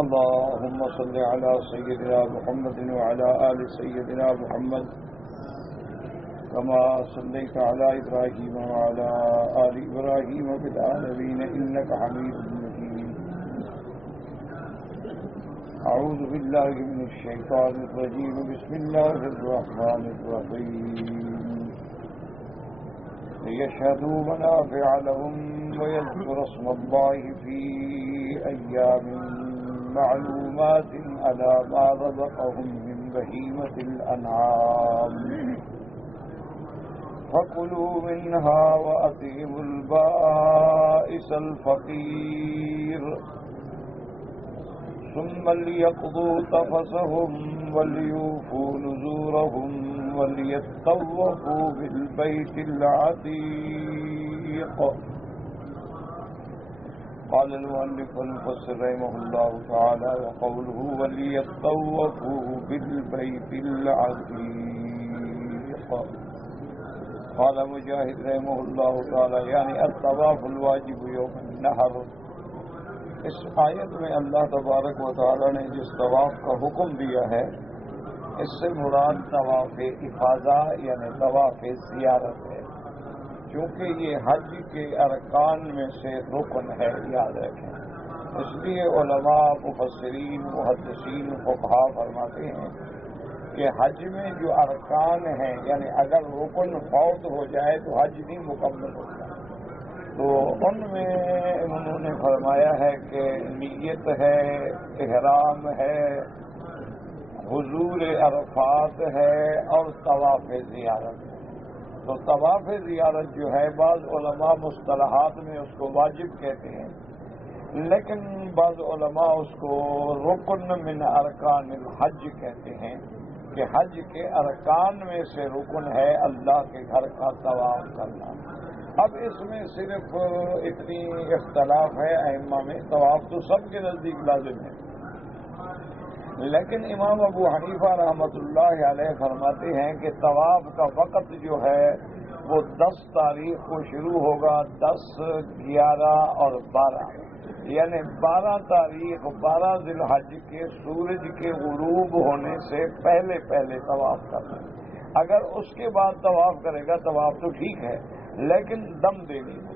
اللهم صل على سيدنا محمد وعلى آل سيدنا محمد كما صليت على إبراهيم وعلى آل إبراهيم في العالمين إنك حميد مجيد. أعوذ بالله من الشيطان الرجيم. بسم الله الرحمن الرحيم. ليشهدوا منافع لهم ويذكر اسم الله في أيام معلومات على ما رزقهم من بهيمة الأنعام فكلوا منها وأطعموا البائس الفقير ثم ليقضوا تفثهم وليوفوا نذورهم وليطوفوا بالبيت العتيق. قال المؤلف المفسر رحمه الله تعالى وقوله وليطوفوا بالبيت العتيق. قال مجاہد رحمہ اللہ تعالی یعنی الطواف الواجب یوم النحر. اس آیت میں اللہ تبارک و تعالی نے جس طواف کا حکم دیا ہے اس سے مراد طواف افاضہ یعنی طواف زیارت ہے، چونکہ یہ حج کے ارکان میں سے رکن ہے، یاد رکھیں. اس لیے علماء مفسرین محدثین فقہا فرماتے ہیں کہ حج میں جو ارکان ہیں یعنی اگر رکن فوت ہو جائے تو حج نہیں مکمل ہوتا. تو ان میں انہوں نے فرمایا ہے کہ نیت ہے، احرام ہے، حضور عرفات ہے اور طواف زیارت ہے. تو طواف زیارت جو ہے بعض علماء مصطلحات میں اس کو واجب کہتے ہیں، لیکن بعض علماء اس کو رکن من ارکان الحج کہتے ہیں کہ حج کے ارکان میں سے رکن ہے اللہ کے گھر کا طواف کرنا. اب اس میں صرف اتنی اختلاف ہے ائمہ میں، طواف تو سب کے نزدیک لازم ہے، لیکن امام ابو حنیفہ رحمۃ اللہ علیہ فرماتے ہیں کہ طواف کا وقت جو ہے وہ 10 تاریخ کو شروع ہوگا، 10، 11 اور 12، یعنی 12 تاریخ 12 ذی الحج کے سورج کے غروب ہونے سے پہلے طواف کرنا. اگر اس کے بعد طواف کرے گا طواف تو ٹھیک ہے لیکن دم دینی ہو.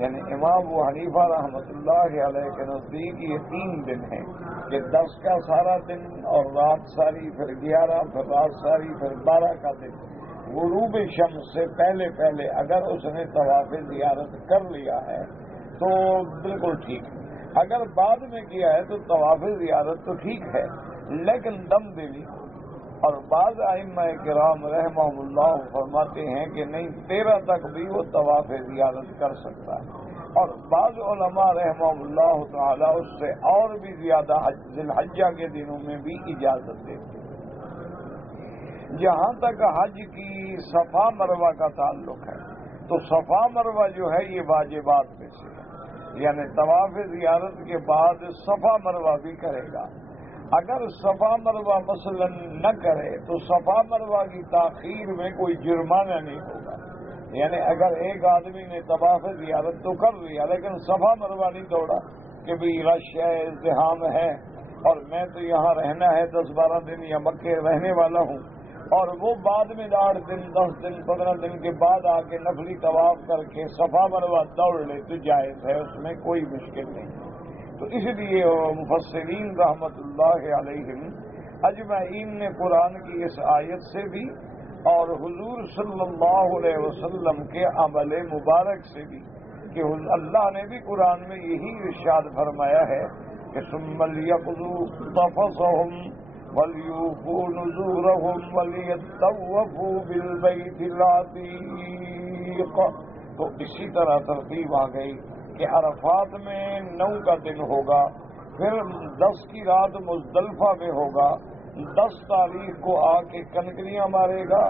یعنی امام ابو حنیفہ رحمۃ اللہ علیہ کے نزدیک یہ 3 دن ہیں کہ 10 کا سارا دن اور رات ساری، پھر 11، پھر رات ساری، پھر 12 کا دن. غروب شمس سے پہلے اگر اس نے طواف زیارت کر لیا ہے تو بالکل ٹھیک ہے. اگر بعد میں کیا ہے تو طواف زیارت تو ٹھیک ہے لیکن دم دینی ہو. اور بعض ائمہ کرام رحمہم اللہ فرماتے ہیں کہ نہیں، 13 تک بھی وہ طواف زیارت کر سکتا ہے. اور بعض علماء رحمہم اللہ تعالی اس سے اور بھی زیادہ ذی الحجہ کے دنوں میں بھی اجازت دیتے ہیں. جہاں تک حج کی صفا مروہ کا تعلق ہے تو صفا مروہ جو ہے یہ واجبات میں سے ہے، یعنی طواف زیارت کے بعد صفا مروہ بھی کرے گا. اگر صفا مروہ مثلا نہ کرے تو صفا مروہ کی تاخیر میں کوئی جرمانہ نہیں ہوگا. یعنی اگر ایک آدمی نے طواف زیارت تو کر لیا لیکن صفا مروہ نہیں دوڑا کہ بھی رش ہے، ازدحام ہے اور میں تو یہاں رہنا ہے 10-12 دن یا مکے رہنے والا ہوں، اور وہ بعد میں 8 دن 10 دن 15 دن کے بعد آ کے نفلی طواف کر کے صفا مروہ دوڑ لے تو جائز ہے، اس میں کوئی مشکل نہیں. تو اس لیے مفسرین رحمۃ اللہ علیہم اجمعین نے قرآن کی اس آیت سے بھی اور حضور صلی اللہ علیہ وسلم کے عمل مبارک سے بھی کہ اللہ نے بھی قرآن میں یہی ارشاد فرمایا ہے کہ ثم لیقضوا تفثهم ولیوفوا نذورهم ولیطوفوا بالبیت العتیق. تو اسی طرح ترتیب آ گئی کہ عرفات میں 9 کا دن ہوگا، پھر 10 کی رات مزدلفہ میں ہوگا، 10 تاریخ کو آ کے کنکریاں مارے گا،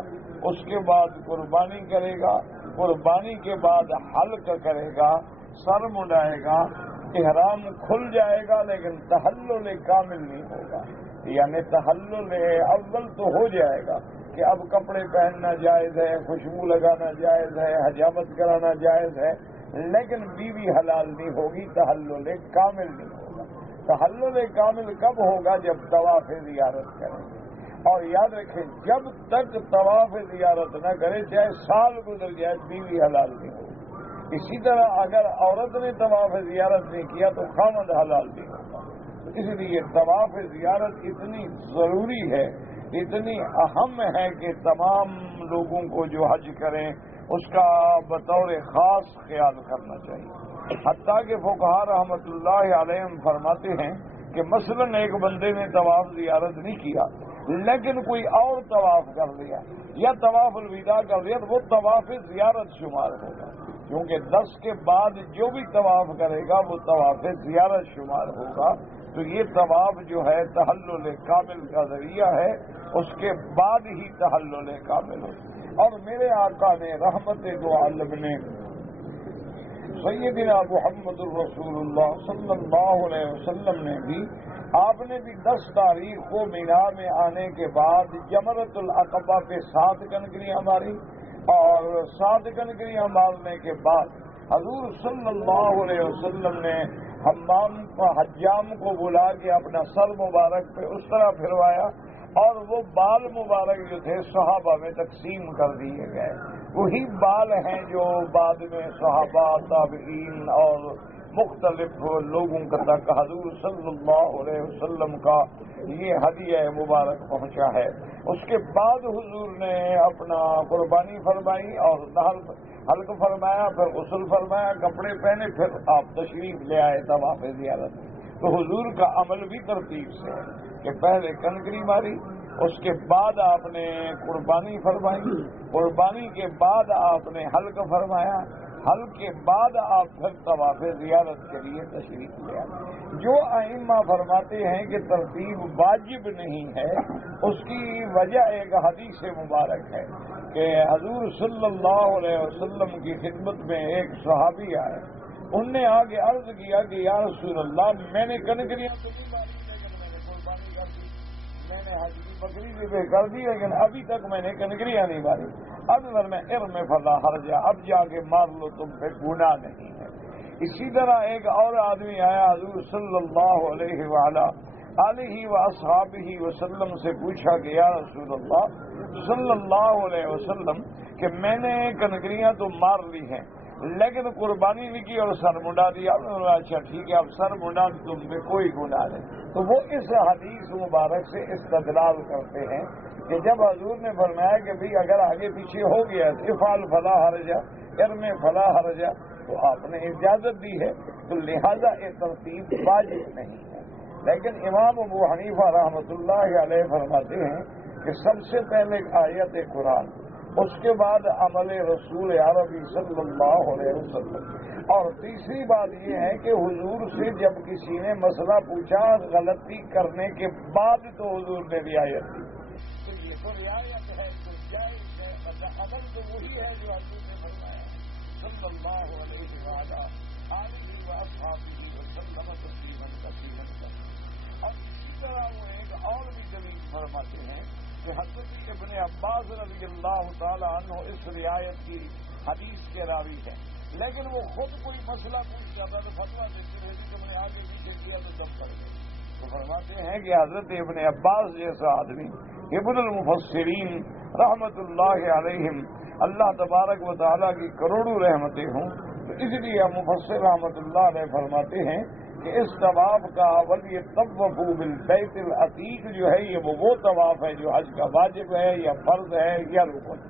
اس کے بعد قربانی کرے گا، قربانی کے بعد حلق کرے گا، سر مڈائے گا، احرام کھل جائے گا لیکن تحلل کامل نہیں ہوگا. یعنی تحلل اول تو ہو جائے گا کہ اب کپڑے پہننا جائز ہے، خوشبو لگانا جائز ہے، حجامت کرانا جائز ہے، لیکن بیوی حلال نہیں ہوگی، تحلل کامل نہیں ہوگا. تحلل کامل کب ہوگا؟ جب طواف زیارت کریں گے. اور یاد رکھیں جب تک طواف زیارت نہ کرے چاہے سال گزر جائے بیوی حلال نہیں ہوگی. اسی طرح اگر عورت نے طواف زیارت نہیں کیا تو خامد حلال نہیں ہوگا. اس لیے طواف زیارت اتنی ضروری ہے، اتنی اہم ہے کہ تمام لوگوں کو جو حج کریں اس کا بطور خاص خیال کرنا چاہیے. حتیٰ کہ فقہا رحمۃ اللہ علیہم فرماتے ہیں کہ مثلاً ایک بندے نے طواف زیارت نہیں کیا لیکن کوئی اور طواف کر لیا یا طواف الوداع کر لیا تو وہ طواف زیارت شمار ہوگا، کیونکہ 10 کے بعد جو بھی طواف کرے گا وہ طواف زیارت شمار ہوگا. تو یہ طواف جو ہے تحلل کامل کا ذریعہ ہے، اس کے بعد ہی تحلل کامل ہو. اور میرے آقا نے رحمت دو عالم نے سیدنا محمد الرسول اللہ صلی اللہ علیہ وسلم نے بھی، آپ نے بھی 10 تاریخ کو مینا میں آنے کے بعد جمرۃ العقبہ پہ 7 کنکریاں ماری، اور 7 کنکریاں مارنے کے بعد حضور صلی اللہ علیہ وسلم نے حجام کو بلا کے اپنا سر مبارک پہ اس طرح پھروایا، اور وہ بال مبارک جو تھے صحابہ میں تقسیم کر دیے گئے. وہی بال ہیں جو بعد میں صحابہ، تابعین اور مختلف لوگوں تک حضور صلی اللہ علیہ وسلم کا یہ ہدیہ مبارک پہنچا ہے. اس کے بعد حضور نے اپنا قربانی فرمائی اور حلق فرمایا، پھر غسل فرمایا، کپڑے پہنے، پھر آپ تشریف لے آئے طواف زیارت میں. تو حضور کا عمل بھی ترتیب سے ہے کہ پہلے کنکری ماری، اس کے بعد آپ نے قربانی فرمائی، قربانی کے بعد آپ نے حلق فرمایا، حلق کے بعد آپ پھر طواف زیارت کے لیے تشریف لے آئے. جو ائمہ فرماتے ہیں کہ ترتیب واجب نہیں ہے، اس کی وجہ ایک حدیث مبارک ہے کہ حضور صلی اللہ علیہ وسلم کی خدمت میں ایک صحابی آئے. ان نے آگے عرض کیا کہ یا رسول اللہ، میں نے کنکریاں تو نہیں ماری لیکن میں نے قربانی کر دی، میں نے حج کی بکری بھی کر دی لیکن ابھی تک میں نے کنکریاں نہیں ماری. اب میں ارم فلا حرج، اب جا کے مار لو، تم پہ گناہ نہیں ہے. اسی طرح ایک اور آدمی آیا، حضور صلی اللہ علیہ آلہ و اصحابہ وسلم سے پوچھا کہ یا رسول اللہ صلی اللہ علیہ وسلم کہ میں نے کنکریاں تو مار لی ہیں لیکن قربانی نہیں کی اور سر منڈا دیا. اچھا ٹھیک ہے، اب سر منڈا تم میں کوئی گناہ نہیں. تو وہ اس حدیث مبارک سے استدلال کرتے ہیں کہ جب حضور نے فرمایا کہ بھئی اگر آگے پیچھے ہو گیا افعل فلا حرج، ارم فلا حرج، تو آپ نے اجازت دی ہے، تو لہذا یہ ترتیب واجب نہیں ہے. لیکن امام ابو حنیفہ رحمۃ اللہ علیہ فرماتے ہیں کہ سب سے پہلے آیت قرآن، اس کے بعد عمل رسول عربی صلی اللہ علیہ وسلم، اور تیسری بات یہ ہے کہ حضور سے جب کسی نے مسئلہ پوچھا غلطی کرنے کے بعد تو حضور نے رعایت دی. تو یہ تو رعایت ہے، تو جائز ہے، مطلب عمل تو وہی ہے جو حضور نے فرمایا صلی اللہ علیہ وآلہ وصحبہ وسلم تسلیما کثیرا. اور اسی طرح وہ ایک اور بھی دلیل فرماتے ہیں کہ حضرت ابن عباس رضی اللہ تعالیٰ عنہ اس رعایت کی حدیث کے راوی ہیں، لیکن وہ خود کوئی مسئلہ پوچھتا تھا تو فتویٰ دیتے تھے کہ میں نے آگے پیچھے کیا تو دم کر گئے. تو فرماتے ہیں کہ حضرت ابن عباس جیسا آدمی ابن المفسرین رحمت اللہ علیہم، اللہ تبارک و تعالیٰ کی کروڑوں رحمتیں ہوں، تو اس لیے مفسر رحمت اللہ علیہ فرماتے ہیں کہ اس طواف کا وَلْيَطَّوَّفُوا بِالْبَيْتِ الْعَتِيقِ جو ہے یہ وہ طواف ہے جو حج کا واجب ہے یا فرض ہے یا رکن.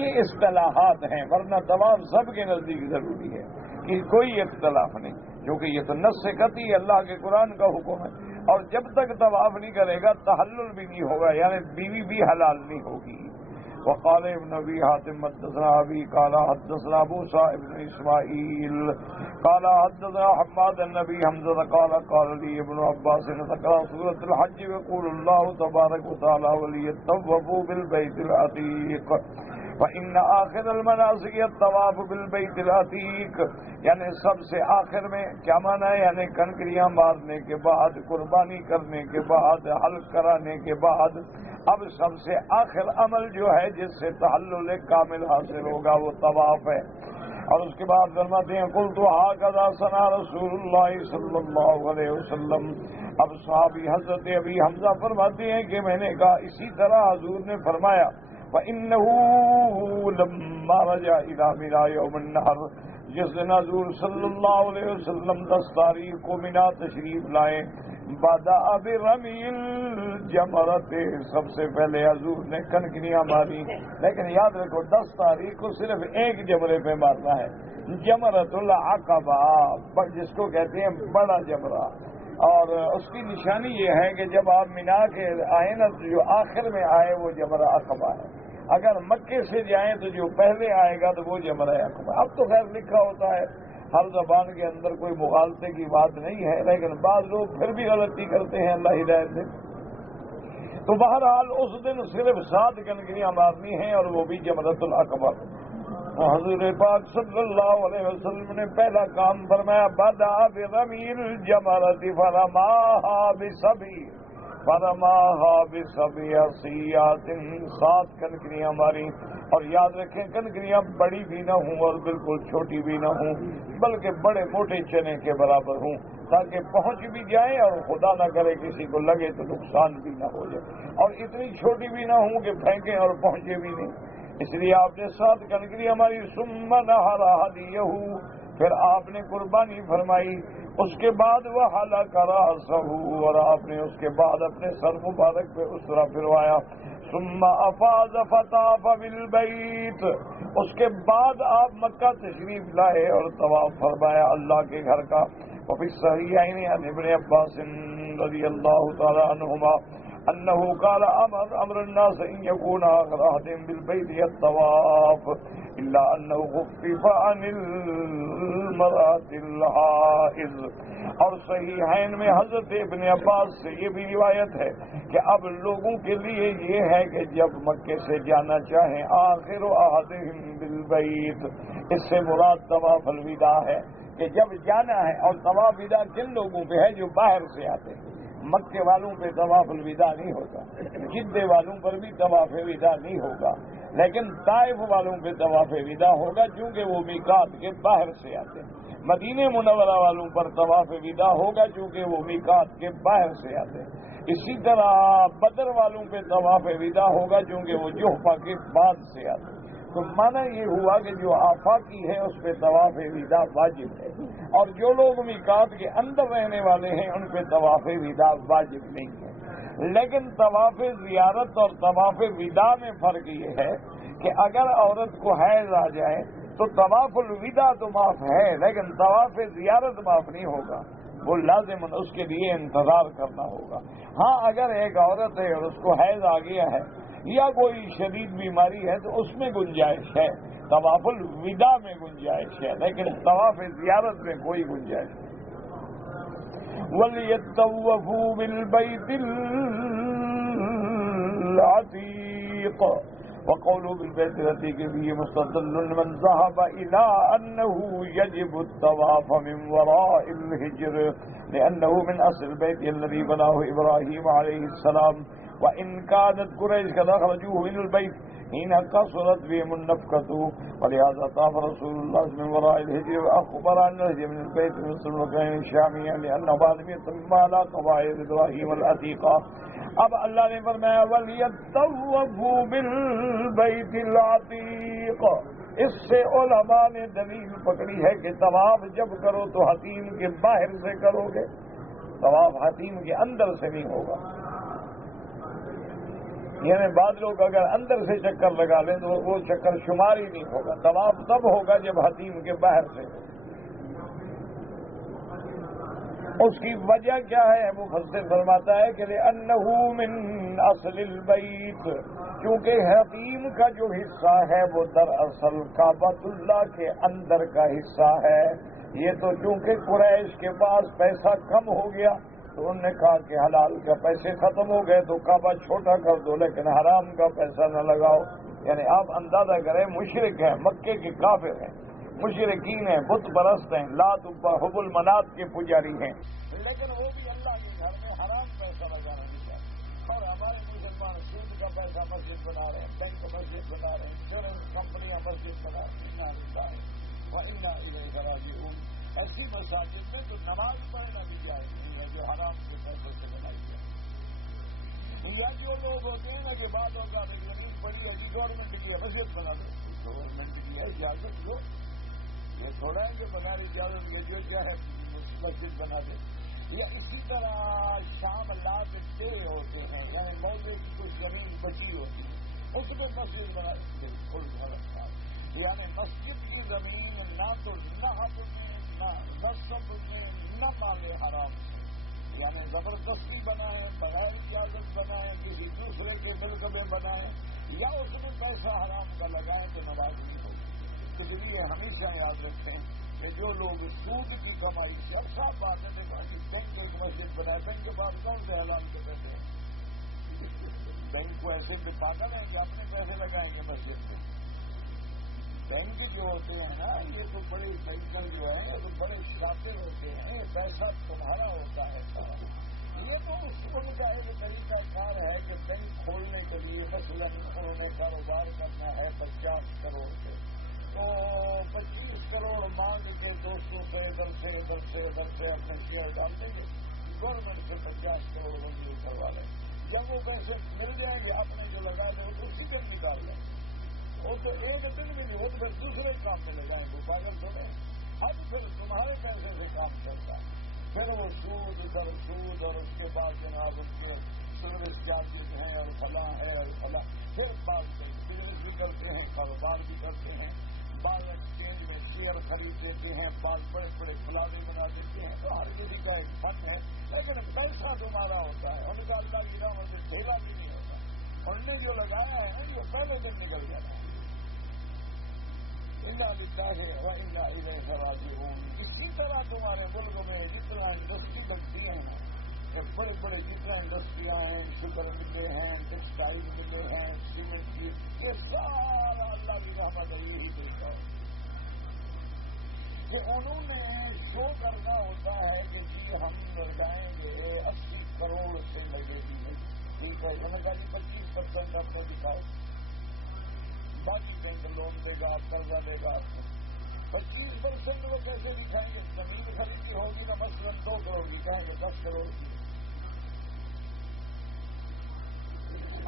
یہ اصطلاحات ہیں، ورنہ طواف سب کے نزدیک ضروری ہے، کہ کوئی اختلاف نہیں، کیونکہ یہ تو نص قطعی اللہ کے قرآن کا حکم ہے. اور جب تک طواف نہیں کرے گا تحلل بھی نہیں ہوگا، یعنی بیوی بھی حلال نہیں ہوگی. وقال ابن ابي حاتم حدثنا ابي قال حدثنا موسى ابن اسماعيل قال حدثنا حماد النبي حمزه قال قال لي ابن عباس تقرا سوره الحج يقول الله تبارك وتعالى وليطوفوا بالبيت العتيق فإن آخر المناسك الطواف بالبيت العتيق، یعنی سب سے آخر میں کیا معنی ہے؟ یعنی کنکریاں مارنے کے بعد، قربانی کرنے کے بعد، حلق کرانے کے بعد اب سب سے آخر عمل جو ہے جس سے تحلل کامل حاصل ہوگا وہ طواف ہے. اور اس کے بعد فرماتے ہیں قلت هكذا صنع رسول اللہ صلی اللہ علیہ وسلم. اب صحابی حضرت ابی حمزہ فرماتے ہیں کہ میں نے کہا اسی طرح حضور نے فرمایا وَإِنَّهُ لَمَّا رَجَعَ إِلَى مِنَى يَوْمَ النَّحْرِ. جس دن حضور صلی اللہ علیہ وسلم 10 تاریخ کو مینا تشریف لائے بَدَأَ بِرَمِيِ الْجَمَرَةِ. سب سے پہلے حضور نے کنکریاں ماری. لیکن یاد رکھو 10 تاریخ کو صرف ایک جمرے پہ مارنا ہے, جمرۃ العقبہ, جس کو کہتے ہیں بڑا جمرہ. اور اس کی نشانی یہ ہے کہ جب آپ مینا کے آئے نا تو جو آخر میں آئے وہ جمرہ عقبہ ہے. اگر مکے سے جائیں تو جو پہلے آئے گا تو وہ جمرہ عقبہ. اب تو خیر لکھا ہوتا ہے ہر زبان کے اندر کوئی مغالطے کی بات نہیں ہے, لیکن بعض لوگ پھر بھی غلطی کرتے ہیں, اللہ ہدایت دے. تو بہرحال اس دن صرف 7 کنکریاں مارنی ہیں اور وہ بھی جمرۃ العقبہ. حضور پاک صلی اللہ علیہ وسلم نے پہلا کام فرمایا بَدَأَ بِرَمِيِ الْجَمَرَةِ فَرَمَاهَا بِسَبْعِ عَصِيَّاتٍ. 7 کنکریاں ماری. اور یاد رکھیں کنکریاں بڑی بھی نہ ہوں اور بالکل چھوٹی بھی نہ ہوں, بلکہ بڑے موٹے چنے کے برابر ہوں, تاکہ پہنچ بھی جائیں اور خدا نہ کرے کسی کو لگے تو نقصان بھی نہ ہو جائے, اور اتنی چھوٹی بھی نہ ہوں کہ پھینکیں اور پہنچے بھی نہیں. اس لیے آپ نے 7 کنکری ہماری. ثم نحر هديه. پھر آپ نے قربانی فرمائی. اس کے بعد وہ حلق رأسه. اور آپ نے اس کے بعد اپنے سر مبارک پہ اس طرح پھروایا. ثم افاض فطاف بالبیت. اس کے بعد آپ مکہ تشریف لائے اور طواف فرمایا اللہ کے گھر کا. وفي الصحيحين عن ابن عباس رضي الله تعالى عنهما أنه قال أمر الناس إن يكون آخر أحدهم بالبيت الطواف إلا أنه خفف عن المرأة الحائض. اور صحیحین میں حضرت ابن عباس سے یہ بھی روایت ہے کہ اب لوگوں کے لیے یہ ہے کہ جب مکے سے جانا چاہیں آخر احدہم بالبیت, اس سے مراد طواف الوداع ہے کہ جب جانا ہے. اور طواف وداع کن لوگوں پہ ہے جو باہر سے آتے ہیں. مکے والوں پہ طواف الوداع نہیں ہوتا, جدے والوں پر بھی طواف وداع نہیں ہوگا, لیکن طائف والوں پہ طواف وداع ہوگا چونکہ وہ میقات کے باہر سے آتے ہیں. مدینہ منورہ والوں پر طواف وداع ہوگا چونکہ وہ میقات کے باہر سے آتے ہیں. اسی طرح بدر والوں پہ طواف وداع ہوگا چونکہ وہ جحفہ کے بعد سے آتے ہیں. تو معنی یہ ہوا کہ جو آفاقی ہے اس پہ طواف وداع واجب ہے, اور جو لوگ میقات کے اندر رہنے والے ہیں ان پہ طواف وداع واجب نہیں ہے. لیکن طواف زیارت اور طواف وداع میں فرق یہ ہے کہ اگر عورت کو حیض آ جائے تو طواف الوداع تو معاف ہے, لیکن طواف زیارت معاف نہیں ہوگا, وہ لازم اس کے لیے انتظار کرنا ہوگا. ہاں اگر ایک عورت ہے اور اس کو حیض آ گیا ہے یا کوئی شدید بیماری ہے تو اس میں گنجائش ہے, طواف الوداع میں گنجائش ہے, لیکن طواف زیارت میں کوئی گنجائش نہیں. وَلْيَطَّوَّفُوا بِالْبَيْتِ الْعَتِيقِ. وقوله بالبيت العتيق به مستدل من ذهب إلى أنه يجب الطواف من وراء الهجر لأنه من أصل البيت الذي بناه إبراهيم عليه السلام, وإن كانت قريش قد أخرجوه من البيت حين قصرت بهم النفقة, ولهذا طاف رسول الله من وراء الهجر وأخبر عن الهجر من البيت مثل المكان الشامي لأنه بعد يتم على قواعد إبراهيم العتيقة. اب اللہ نے فرمایا وَلْيَطَّوَّفُوا بِالْبَيْتِ الْعَتِيقِ. اس سے علماء نے دلیل پکڑی ہے کہ طواف جب کرو تو حتیم کے باہر سے کرو گے, طواف حتیم کے اندر سے نہیں ہوگا. یعنی بعض لوگ اگر اندر سے چکر لگا لیں تو وہ چکر شمار ہی نہیں ہوگا. طواف تب ہوگا جب حتیم کے باہر سے. اس کی وجہ کیا ہے؟ مفسر فرماتا ہے کہ لأنه من اصل البیت, کیونکہ حتیم کا جو حصہ ہے وہ دراصل کعبۃ اللہ کے اندر کا حصہ ہے. یہ تو چونکہ قریش کے پاس پیسہ کم ہو گیا تو انہوں نے کہا کہ حلال کا پیسے ختم ہو گئے تو کعبہ چھوٹا کر دو لیکن حرام کا پیسہ نہ لگاؤ. یعنی آپ اندازہ کریں مشرک ہیں, مکے کے کافر ہیں, مشرکین ہیں, بت پرست ہیں, لات حب المنات کے پجاری ہیں, لیکن وہ بھی اللہ کے گھر میں حرام پیسہ لگانا نہیں چاہتے. اور ہمارے مسلمان سود کا پیسہ مسجد بنا رہے ہیں, بینک مسجد بنا رہے ہیں, انشورنس کمپنیاں مسجد بنا رہی ہیں. وَإِنَّا إِلَيْهِ رَاجِعُونَ. ایسی مساجد میں تو نماز پڑھنا بھی جائز نہیں ہے جو حرام کے پیسوں سے بنائی جائے. یا جو لوگ ہوتے ہیں نا کہ بعد ہوگا زمین پڑی ہے کہ گورنمنٹ کی ہے مسجد بنا دو. گورنمنٹ کی ہے اجازت دو. یہ تھوڑا ہے کہ بغیر اجازت کے جو کیا ہے مسجد بنا دے. یا اسی طرح شام لات دے ہوتے ہیں یعنی مولوی کی کچھ زمین بچی ہوتی ہے اس کو مسجد بنا بالکل غلط بات. یعنی مسجد کی زمین نہ تو نہب میں نہ نصب میں نہ مال حرام سے یعنی زبردستی بنائیں بغیر اجازت بنائیں کسی دوسرے کے ملک میں بنائیں یا اس میں پیسہ حرام کا لگائیں تو نماز نہیں ہوگی. اس لیے ہمیشہ یاد رکھیں کہ جو لوگ سود کی کمائی سے اب صاف بات ہے دیکھا کہ بینک ایک مسجد بنائے بینک کے پاس کون سے حلال کے پیسے ہیں. بینک کو ایسے بھی پاگل ہیں کہ اپنے پیسے لگائیں گے مسجد میں. بینک جو ہوتے ہیں نا یہ تو بڑے بینکر جو ہیں یہ تو بڑے شرافے ہوتے ہیں. پیسہ تمہارا ہوتا ہے. یہ تو اس ان کا ایک طریقہ کار ہے کہ بینک کھولنے کے لیے مثلاً انہوں نے کاروبار کرنا ہے 50 کروڑ سے تو 25 کروڑ مانگ کے دوستوں سے ادھر سے اپنے شیئر ڈال دیں گے. گورنمنٹ سے 50 کروڑ منظور کروا لیں. جب وہ پیسے مل جائیں گے اپنے جو لگائے گے وہ تو اسی دن نکال لیں. وہ تو ایک دن بھی نہیں وہ تو پھر دوسرے کام میں لے جائیں گے. پاگل تھوڑے. اب پھر تمہارے پیسے سے کام چلتا ہے. پھر وہ سود در سود اور اس کے بعد جناب ان کے سروس چارجز ہیں اور فلاں ہے اور فلاں. پھر بعض بزنس بھی کرتے ہیں کاروبار بھی کرتے ہیں. بعض ایکسچینج میں شیئر خرید دیتے ہیں. بعض بڑے بڑے پلازے بنا دیتے ہیں. تو ہر کسی کا ایک فن ہے لیکن پیسہ تمہارا ہوتا ہے. ان کا اللہ کی رحمت سے ڈھیلا بھی نہیں ہوتا. ان نے جو لگایا ہے یہ پہلے دن نکل جاتا ہے. اِنَّا لِلَّهِ وَإِنَّا إِلَيْهِ رَاجِعُونَ. اسی طرح تمہارے ملک میں جتنا انڈسٹری بنتی ہیں یہ بڑے بڑے جتنا انڈسٹریاں ہیں شوگر ملے ہیں ٹیکسٹائل ملے ہیں سیمنٹ کی یہ سارا اللہ کی رحمت ہے. یہی طریقہ ہے کہ انہوں نے شو کرنا ہوتا ہے کہ جی ہم لگائیں گے 80 کروڑ سے لگے گی. ٹھیک ہے انہوں نے کہا جی 25% آپ کو دکھاؤ. باقی بینک لون دے گا قرضہ دے گا آپ کو. 25% وہ کیسے دکھائیں گے. زمین خریدی ہوگی نا مثلاً 2 کروڑ کی کہیں گے 10 کروڑ کی.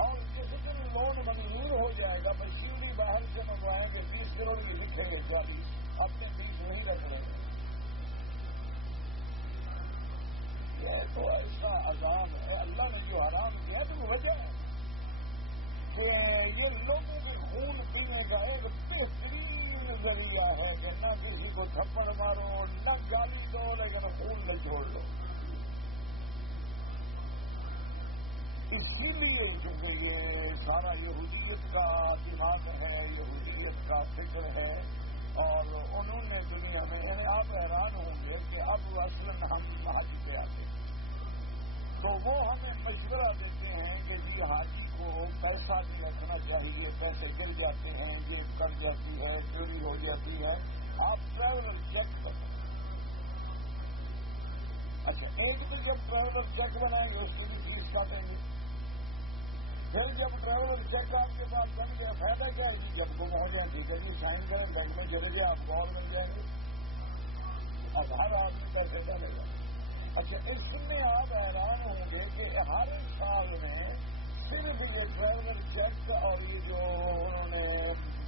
اور جس دن لون منظور ہو جائے گا مشینری باہر سے منگوائیں گے 20 کروڑ کی لکھیں گے 40 اپنے 20 نہیں رکھ رہے ہیں. یہ تو ایسا عذاب ہے. اللہ نے جو حرام کیا تو وجہ ہے کہ یہ لوگوں کے خون پینے کا ایک بہترین ذریعہ ہے کہ نہ کسی کو تھپڑ مارو نہ گالی دو لیکن خون میں چھوڑ دو. اسی لیے کیونکہ یہ سارا یہودیت کا دماغ ہے یہودیت کا فکر ہے اور انہوں نے دنیا میں یعنی آپ حیران ہوں گے کہ اب اصلاً ہم حاجی پہ آتے ہیں تو وہ ہمیں مشورہ دیتے ہیں کہ جی حاجی کو پیسہ نہیں رکھنا چاہیے. پیسے گر جاتے ہیں یہ کٹ جاتی ہے چوری ہو جاتی ہے. آپ ٹریولر چیک کریں. اچھا ایک دن جب ٹریولر چیک بنائیں گے اس کی بھی فیس کاٹیں گے. پھر جب ٹریولر چیک آپ کے پاس بن گیا فائدہ کیا ہے جب گم ہو جائیں ٹھیک ہے جی سائن کریں بینک میں چلے جائیں آپ کو اور مل جائیں گے. اب ہر آدمی پیسے ڈالے گا. اچھا اس میں آپ حیران ہوں گے کہ ہر سال میں صرف یہ ٹریولر چیک اور یہ جو انہوں نے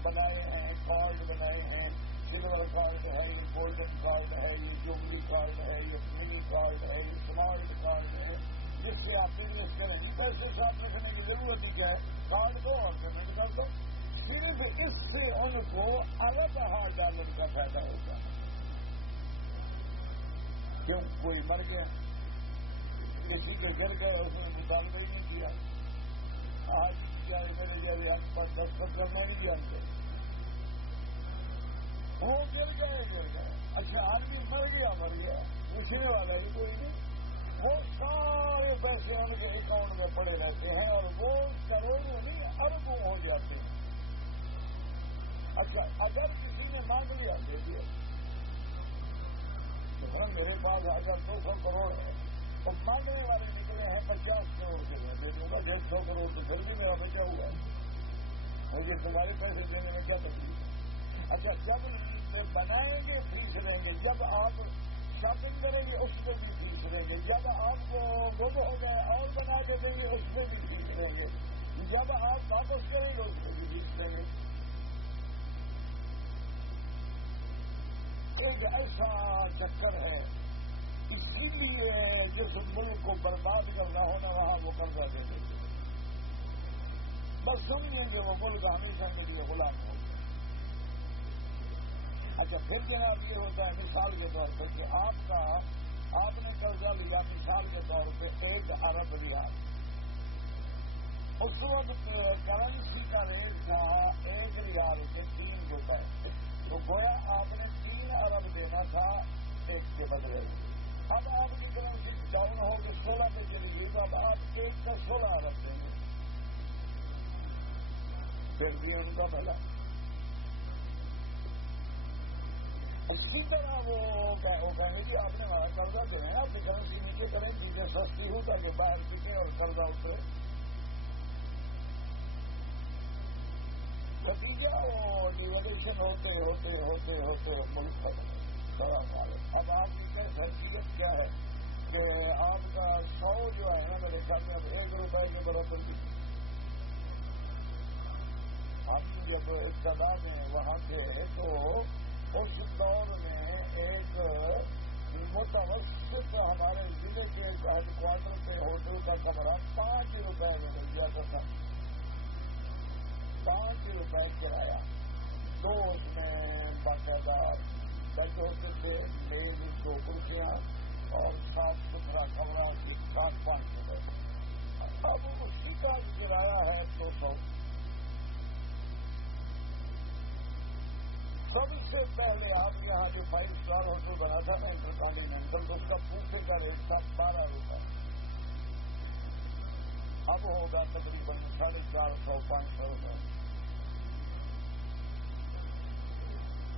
بنائے ہیں کارڈ بنائے ہیں سلور کارڈ ہے یہ گولڈن کارڈ ہے یہ جوبلی کارڈ ہے یہ منی کارڈ ہے یہ اسمارٹ کارڈ ہے جس سے آپ بزنس کریں گے. پیسے ساتھ رکھنے کی ضرورت ہی کیا ہے. کارڈ دو اور پیمنٹ کر دو. صرف اس سے ان کو $18,000 کا فائدہ ہوتا ہے. کیوں کوئی مر گیا کسی کے گر گئے اس نے مطالبہ ہی نہیں کیا. آج کیا میرے جائے آپ پر 10 کرنا نہیں جانتے وہ گر گئے. اچھا آدمی مر گیا پوچھنے والا ہی کوئی نہیں. وہ سارے پیسے ان کے اکاؤنٹ میں پڑے رہتے ہیں اور وہ کروڑوں نہیں اربوں ہو جاتے ہیں. اچھا اگر کسی نے مانگ لیا دے دیا میرے پاس اگر 200 کروڑ ہے تو مانگنے والے نکلے ہیں 50 کروڑ کے میں دے دوں گا. 150 کروڑ تو پھر بھی میرا بچا ہوا ہے. مجھے تمہارے پیسے دینے میں کیا تکلیف ہے. اچھا، جب بنائیں گے فیس لیں گے، جب آپ شاپنگ کریں گے اس میں بھی فیس لیں گے، جب آپ کو گم ہو جائے اور بنا کے دیں گے اس میں بھی فیس لیں گے، جب آپ واپس کریں گے اس میں بھی فیس لیں گے۔ ایک ایسا چکر ہے، اسی لیے جس ملک کو برباد کرنا ہونا وہاں وہ قرضہ دے دیتے، بس سمجھیں کہ وہ ملک ہمیشہ کے لیے غلام ہو گیا۔ اچھا، پھر جناب یہ ہوتا ہے مثال کے طور پر کہ آپ نے قرضہ لیا مثال کے طور پہ 1 ارب ریال، اس وقت کرنسی کا ریٹ تھا 1 ریال کے 3 روپے، تو گویا آپ نے 3 ارب دینا تھا 1 کے بدلے۔ اب آپ کی کرنسی ڈاؤن ہو کے 16 پہ چلی گئی، تو اب آپ 1 کا 16 ارب دیں گے، پھر بھی ان کا بھلا۔ اسی طرح وہ کہیں گے کہ آپ نے ہمارا قرضہ دے رہے ہیں، آپ کی کرنسی نیچے کریں، چیزیں سستی ہو تاکہ باہر بکیں اور قرضہ اترے۔ نتیجہ وہ ریولیوشن ہوتے ہوتے ہوتے ہوتے ملک ختم بڑا مال۔ اب آپ کی حیثیت کیا ہے کہ آپ کا 100 جو ہے نا میرے خیال میں اب 1 روپے کے برابر بھی۔ ہم جب ابتدا میں وہاں تھے تو اس دور میں ایک متوسط ہمارے ضلع کے ہیڈ کوارٹر پہ ہوٹل کا کمرہ 5 روپے میں مل جاتا تھا، 5 روپے کرایہ، 2 اس میں باقاعدہ بیڈ ہوتے تھے، میز 2 کرسیاں اور صاف ستھرا کمرہ 7-5 روپے۔ اب اسی کا کرایہ ہے 200۔ سب سے پہلے آپ کے یہاں جو 5 اسٹار ہوٹل بنا تھا نا انٹر کانٹیننٹل، تو اس کا پوچھے کا ریٹ تھا 12 روپے، اب ہوگا تقریباً 450-500 روپے۔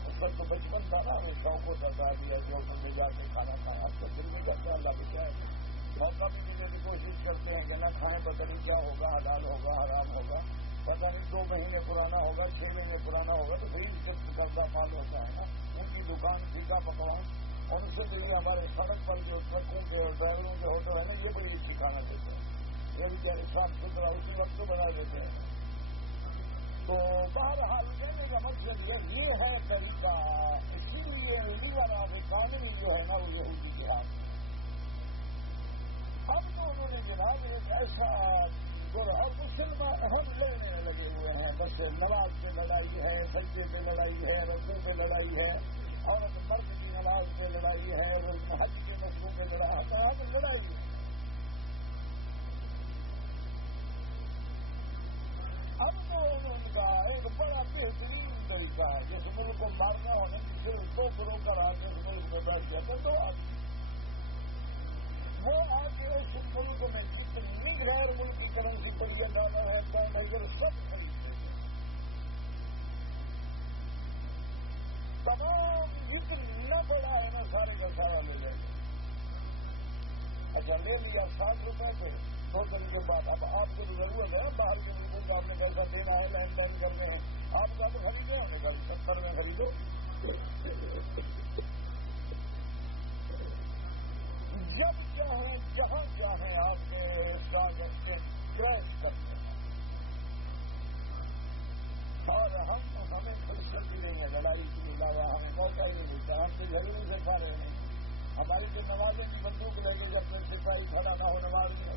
اس پر تو بچپن تھا نا، ہمیں شوق کو بتا دیا کہ ہوٹل میں جا کے کھانا کھایا، اب تو دل نہیں کرتا، اللہ بچائے، موقع بھی ملنے کی کوشش کرتے ہیں کہ نہ کھائیں، پتہ نہیں کیا ہوگا، حلال ہوگا حرام ہوگا، پتہ نہیں 2 مہینے پرانا ہوگا 6 مہینے پرانا ہوگا، تو فریج شفٹ کردہ مال ہوتا ہے نا، ان کی دکان پھیکا پکوان، اور اس سے بھی ہمارے سڑک پر جو ٹرکوں کے اور ڈرائیوروں کے ہوٹل ہے نا، یہ بڑی اچھی کھانا دیتے ہیں، یہ بھی صاف ستھرا اسی وقت کو بنا دیتے ہیں۔ تو بہرحال کہنے کا مقصد یہ ہے طریقہ، اسی لیے لیور آف اکانمی جو ہے نا وہ یہودی کے ہاتھ میں۔ اب تو انہوں نے جناب ایک ایسا اور مسلمان ہم لڑنے لگے ہوئے ہیں، بس نماز پہ لڑائی ہے، سجدے پہ لڑائی ہے، رکوع پہ لڑائی ہے، عورت مرد کی نماز پہ لڑائی ہے، حج کے مسئلوں پہ لڑائی ہے۔ اب تو ان کا ایک بڑا بہترین طریقہ ہے، جس ملک کو مارنا ہونے کی صرف 2 بروکر آ کے اس ملک میں بیٹھ گیا تھا، 2 آدمی، وہ آ کے اس ملک میں جتنی غیر ملکی کرنسی پڑی ہے، ڈالر ہے، پاؤنڈ ہے، یہ سب خرید لیں گے، تمام جتنا بڑا ہے نا سارے کا سارا لے لیں گے۔ اچھا، لے لیا 60 روپے پہ، 2 دن کے بعد اب آپ کو تو ضرورت ہے باہر کے ملکوں کو آپ نے کیسا دینا ہے، لین دین کرنے ہیں، آپ کا تو خریدے ہونے کا 70 میں خریدو، جب چاہیں جہاں چاہیں آپ کے اسٹاک ایکسچینج کریش کرتے ہیں، اور ہمیں فرصت بھی نہیں ہے لڑائی کے علاوہ، ہمیں موقع ہی نہیں ملتا، ہم تو جھگڑوں سے کھا رہے ہیں، ہماری جو نمازیں کی بندوق لے کے جب تک سپاہی کھڑا نہ ہو نماز میں،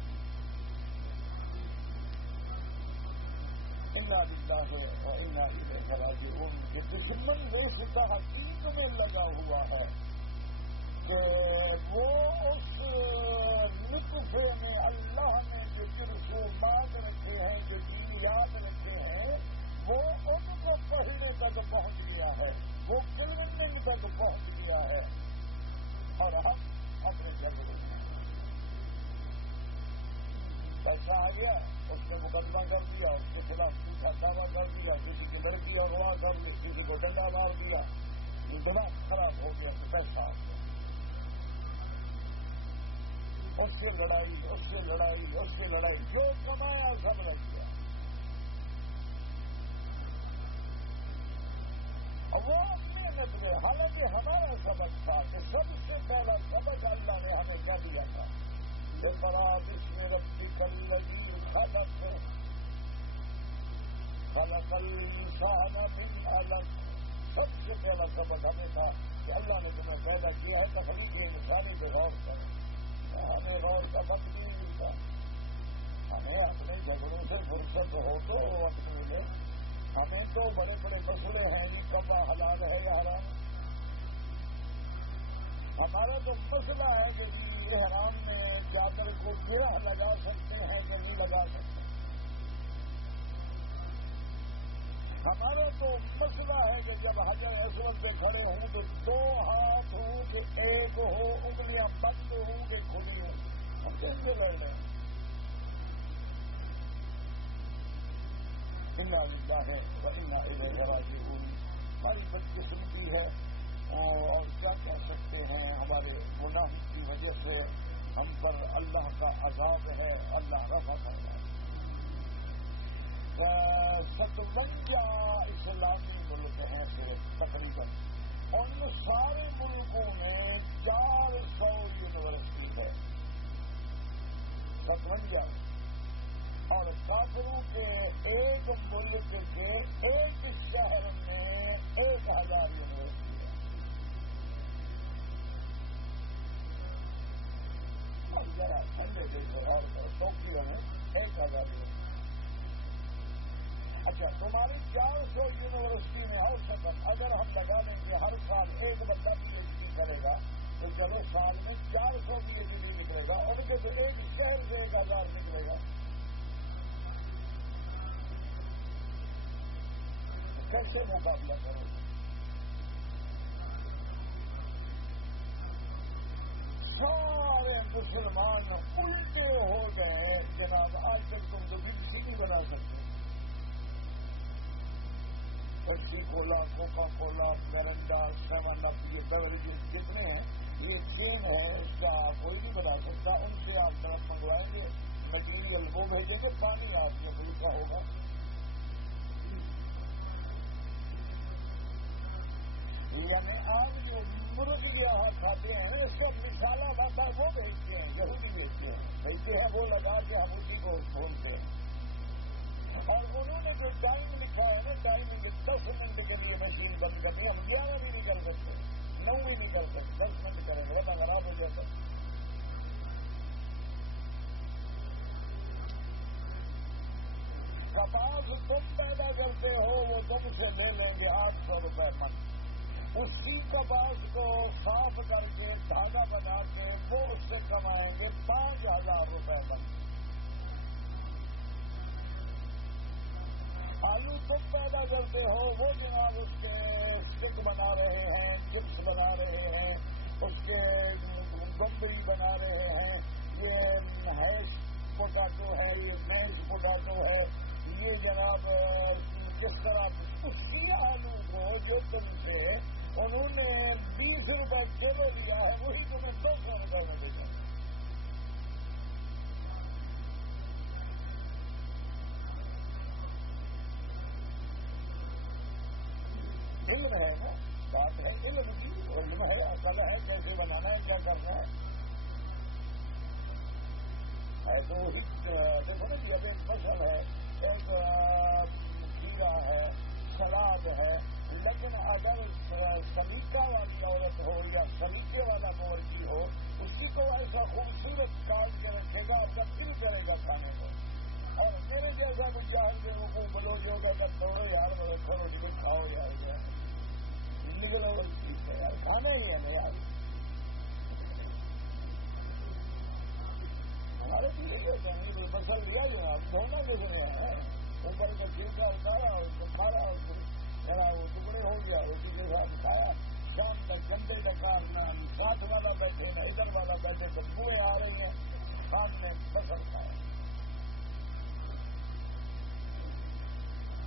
انا للہ و انا الیہ راجعون کے دشمن اس تحقیق میں لگا ہوا ہے کہ وہ اس لطف میں اللہ نے جو رسومات رکھے ہیں، جو دینیات رکھے ہیں، وہ ان کو پڑھنے تک پہنچ گیا ہے، وہ کلیننگ تک پہنچ گیا ہے، اور ہم اپنے جھگڑے میں پیسہ آ گیا، اس نے مقدمہ کر دیا، اس کے خلاف جھوٹا دعویٰ کر دیا، کسی کی لڑکی اغوا کر لی، کسی کو ڈنڈا مار دیا، دماغ خراب ہو گیا تو پیسہ آ گیا، اس سے لڑائی، اس سے لڑائی، اس سے لڑائی، جو کمایا سب لگ گیا، وہ اپنے نظرے، حالانکہ ہمارا سبق تھا کہ سب سے پہلا سبق اللہ نے ہمیں کیا دیا تھا، یہ براب اس میں ربی کلگی خلق الانسان من علق، سب سے پہلا سبق ہمیں تھا کہ اللہ نے تمہیں پیدا کیا ہے تخلیق انسانی پہ غور کریں. ہمیں غور کا وقت نہیں ملتا، ہمیں اپنے جھگڑوں سے فرصت ہو تو وقت ملے. ہمیں تو بڑے بڑے مسئلے ہیں کہ کب حلال ہے یا حرام. ہمارا تو مسئلہ ہے کہ یہ حرام میں چادر کو گرہ لگا سکتے ہیں کہ نہیں لگا سکتے. ہمارا تو مسئلہ ہے کہ جب حجر اسود پہ کھڑے ہوں تو 2 ہاتھ ہوں کہ 1 ہو، انگلیاں بند ہوں کہ کھلی ہوں. ہم کیسے لڑ رہے ہیں؟ انا للہ و انا الیہ راجعون. ہماری بدقسمتی ہے اور کیا کہہ سکتے ہیں، ہمارے گناہ کی وجہ سے ہم پر اللہ کا عذاب ہے. اللہ رفع کرنا. 57 اسلامی ملک ہیں صرف تقریباً. ان سارے ملکوں میں 400 یونیورسٹی ہے. 57 اور کافروں کے ایک ملک کے ایک شہر میں 1000 یونیورسٹی ہے. اور ذرا ٹھنڈے کے اور ٹوکیو میں 1000 یونیورسٹی. اچھا، تمہاری 400 یونیورسٹی میں ہو سکت اگر ہم لگا دیں گے ہر سال ایک بندہ پی ایچ ڈی کرے گا تو چلو سال میں 400 پی ایچ ڈی نکلے گا. ان کے تو ایک شہر سے 1000 نکلے گا. کیسے مقابلہ کرو گے؟ سارے مسلمان الٹے ہو گئے جناب. آج تک تم تو کسی نہیں بنا سکتے. پچی کولا، کوکا کولا، میرنڈا، 7 اپ، یہ بیوریجز جتنے ہیں یہ چین ہے، اس کا کوئی نہیں بنا سکتا. ان سے آپ طرف منگوائیں گے مٹیریل، وہ بھیجیں گے، پانی آپ کے ملک کا ہوگا. یعنی آپ جو مرغیاں کھاتے ہیں اس کو مسالہ باتا وہ بھیجتے ہیں، یہودی بھیجتے ہیں وہ لگا کے ہم اسی کو بھونتے ہیں. اور انہوں نے جو ٹائم لکھا ہے نا، ٹائمنگ 10 منٹ کے لیے مشین بند کرتے. ہم 11 نہیں نکل سکتے، 9 نہیں نکل سکتے، 10 منٹ کریں گے میں خراب ہو جاتا. کپاس تم پیدا کرتے ہو وہ تم سے لے لیں گے 800 روپے من. اسی کپاس کو صاف کر کے دھاگا بنا کے وہ اس سے کمائیں گے 5000 روپے من. آلو تم پیدا کرتے ہو وہ جناب اس کے اسٹک بنا رہے ہیں، چپس بنا رہے ہیں، اس کے بمبئی بنا رہے ہیں. یہ ہیش پوٹاٹو ہے، یہ میش پوٹاٹو ہے، یہ جناب کس طرح اسی آلو کو جو تم سے انہوں نے 20 روپے کلو لیا ہے وہی تمہیں 200 روپے میں دے دیں. علم ہے نا، بات ہے علم کی، علم ہے، عقل ہے، کیسے بنانا ہے، کیا کرنا ہے. تو وہی دیکھو نا، جب ایک فصل ہے، ایک کھیرا ہے، سلاد ہے، لیکن اگر سلیقہ والی عورت ہو یا سلیقے والا مویشی ہو، اسی کو ایسا خوبصورت کاٹ کے رکھے گا، اپنا دل کرے گا کھانے کو. اور میرے جیسا بھی چاہے کہ وہ بلوچ ہوگا کہ توڑو یار میرے کھولو جی کھاؤ جائے گا. ٹھیک ہے یار، کھانا ہی ہے نا یار. ہمارے پیڑے کے کہیں فصل لیا جو آپ دھونا کس نے ہے، اوپر کا چھلکا اتارا اور اس کو مارا اور میرا وہ ٹکڑے ہو گیا، اسی کے ساتھ کھایا. شام تک گھنٹے کا کام نہ ساتھ والا بیٹھے نہ ادھر والا بیٹھے، تو بوئے آ رہی ہیں سامنے فصل کھایا.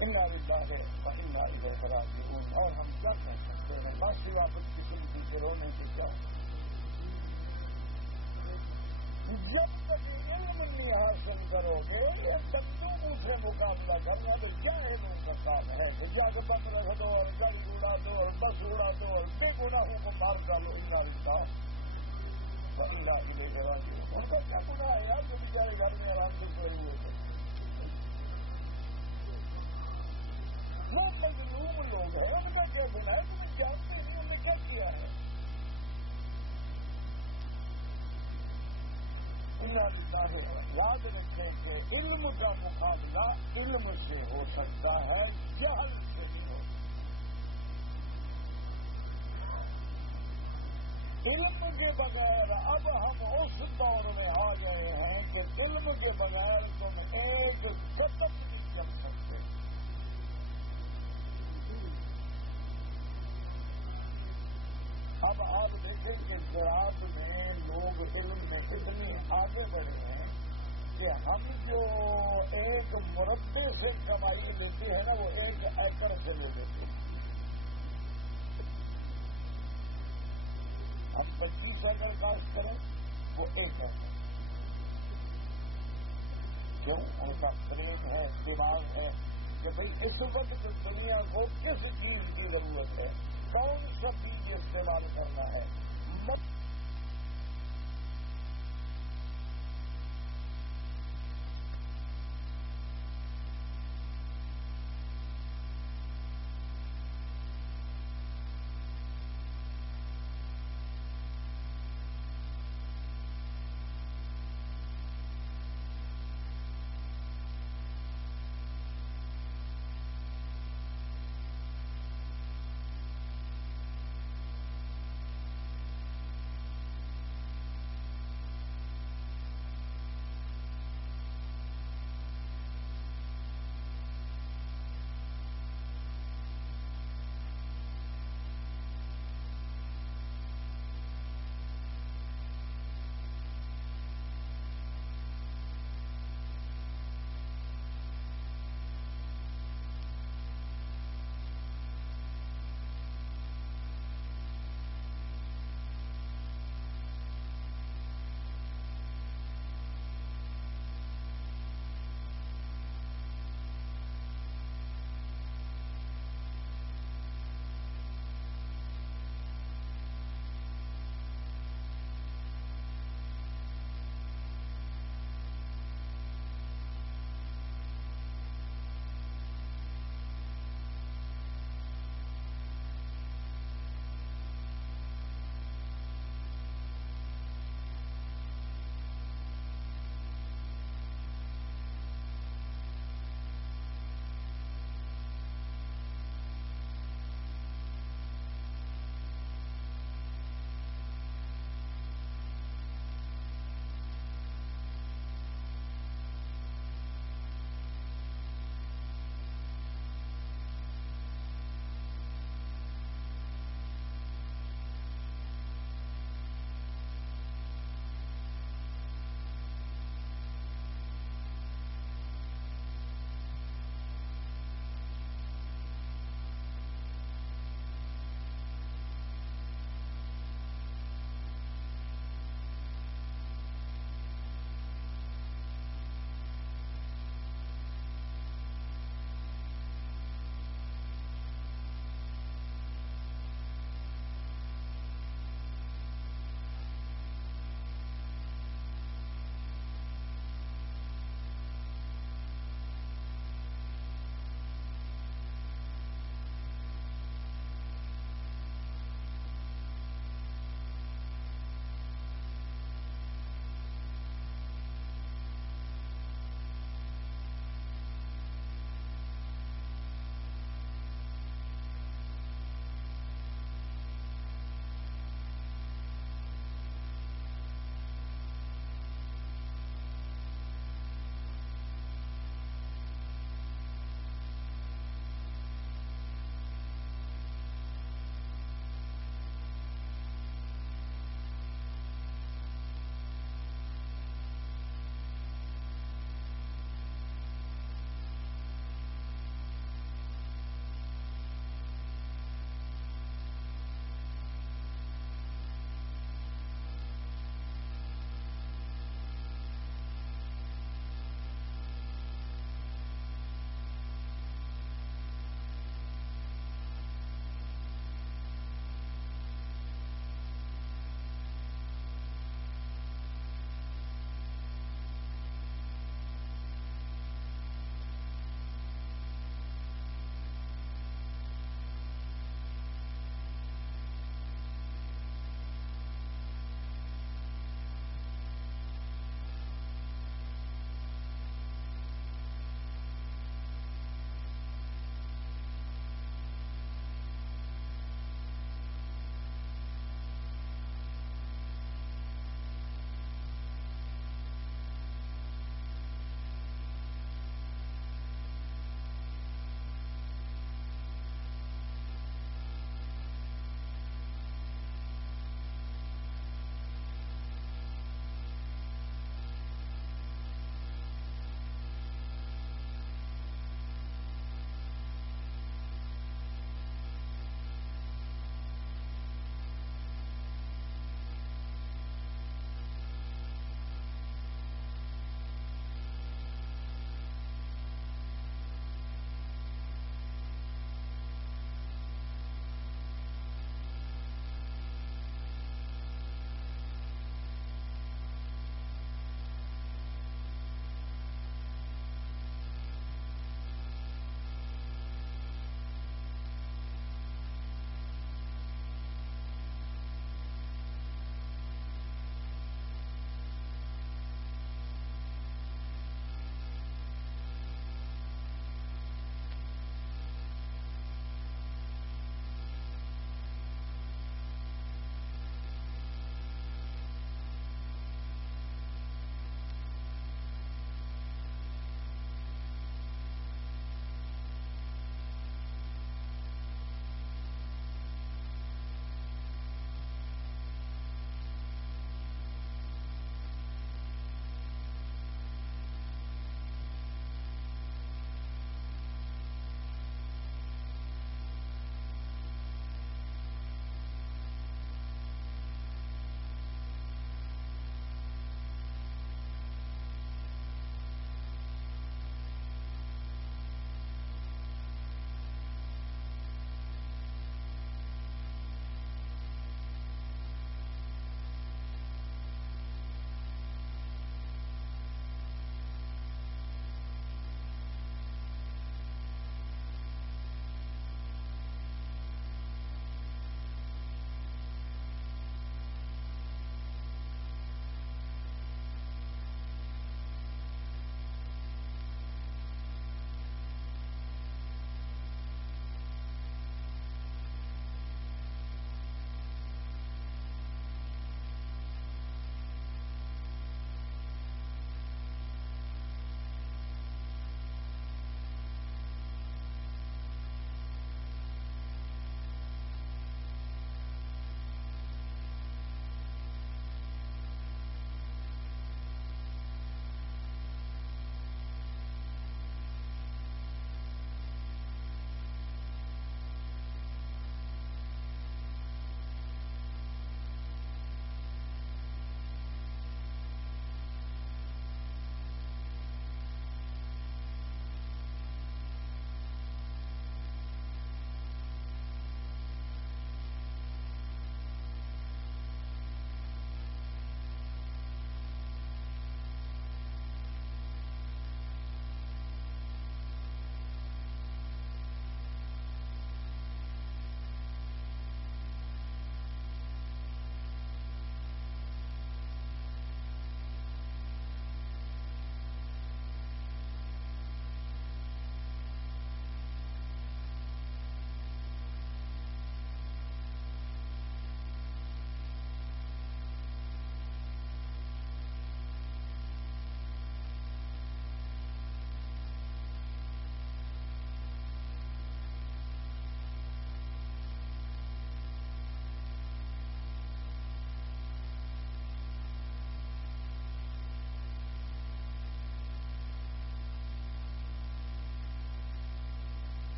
انا للہ و انا الیہ راجعون. اور ہم کیا کہہ سکتے ہیں، باقی واپس قسم کی رونے کی کیا. جب تک علم نہیں حاصل کرو گے یہ بندوقوں سے مقابلہ کرنا تو جاہلوں کا کام ہے. جگ بند رکھ دو اور گاڑی اڑا دو اور بس اڑا دو اور بے گناہوں کو مار ڈالو. ان کا کیا گناہ ہے یار جو بیچارے گھر میں آرام سے سوئے ہوئے تھے. وہ مظلوم لوگ ہیں ان کا کیا گناہ ہے تمہیں جانتے نہیں انہوں نے کیا کیا ہے. یاد رکھیں کہ علم کا مقابلہ علم سے ہو سکتا ہے جہل سے نہیں ہو سکتا. علم کے بغیر اب ہم اس دور میں آ گئے ہیں کہ علم کے بغیر تم ایک قدم نہیں چل سکتے. اب آپ دیکھیں کہ زراعت میں لوگ علم میں اتنی آگے بڑھے ہیں کہ ہم جو ایک مربے سے کمائی لیتے ہیں نا وہ 1 ایکڑ سے لے لیتے ہیں. ہم 25 ایکڑ کاشت کریں وہ 1 ایکڑ. کیوں؟ ان کا برین ہے دماغ ہے کہ بھئی اس وقت دنیا کو کس چیز کی ضرورت ہے کون سا بیج استعمال کرنا ہے.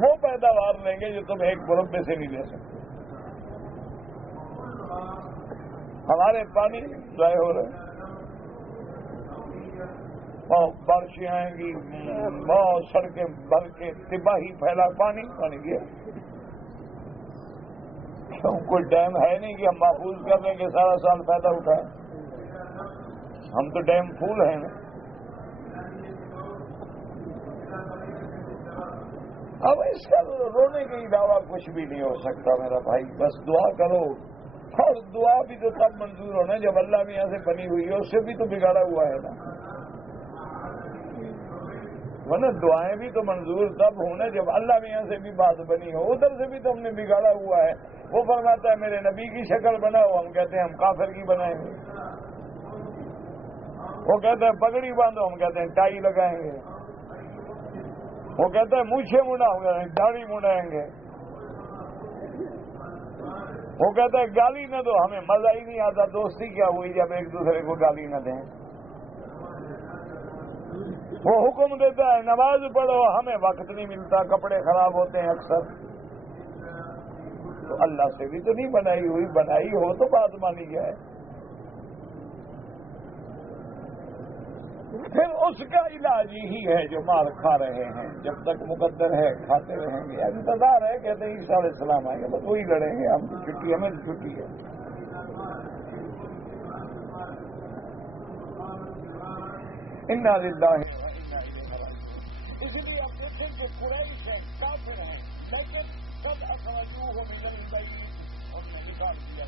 وہ پیداوار لیں گے جو تم ایک مربے سے نہیں لے سکتے. ہمارے پانی ضائع ہو رہے ہیں، بارشیں آئیں گی، بہت سڑکیں بھر کے تباہی پھیلا، پانی گیا. کوئی ڈیم ہے نہیں کہ ہم محفوظ کر لیں کہ سارا سال فائدہ اٹھائیں. ہم تو ڈیم پھول ہیں نا. اب اس کا رونے کے علاوہ کچھ بھی نہیں ہو سکتا میرا بھائی. بس دعا کرو، اور دعا بھی تو تب منظور ہونا جب اللہ میاں سے بنی ہوئی ہے. اس سے بھی تو بگاڑا ہوا ہے نا، ورنہ دعائیں بھی تو منظور تب ہونا جب اللہ میاں سے بھی بات بنی ہو. ادھر سے بھی تو ہم نے بگاڑا ہوا ہے. وہ فرماتا ہے میرے نبی کی شکل بناؤ، ہم کہتے ہیں ہم کافر کی بنائیں گے. وہ کہتے ہیں پگڑی باندھو، ہم کہتے ہیں ٹائی لگائیں گے. وہ کہتے ہیں مونچھیں منڈا، ہم کہتے ہیں داڑھی منڈائیں گے. وہ کہتے ہیں گالی نہ دو، ہمیں مزہ ہی نہیں آتا. دوستی کیا ہوئی جب ایک دوسرے کو گالی نہ دیں. وہ حکم دیتا ہے نماز پڑھو، ہمیں وقت نہیں ملتا، کپڑے خراب ہوتے ہیں اکثر. تو اللہ سے بھی تو نہیں بنائی ہوئی، بنائی ہو تو بات مانی جائے. پھر اس کا علاج یہی ہے جو مار کھا رہے ہیں. جب تک مقدر ہے کھاتے رہیں گے. انتظار ہے، کہتے ہیں عیسیٰ علیہ السلام آئیں گے، بس وہی لڑیں گے. ہم تو چھٹی، ہمیں تو چھٹی ہے. انا للہ. اس لیے ہم دیکھیں کہ قریش ہیں، کافر ہیں، لیکن قد اخرجوہ من البیت، ہم نے نکال دیا.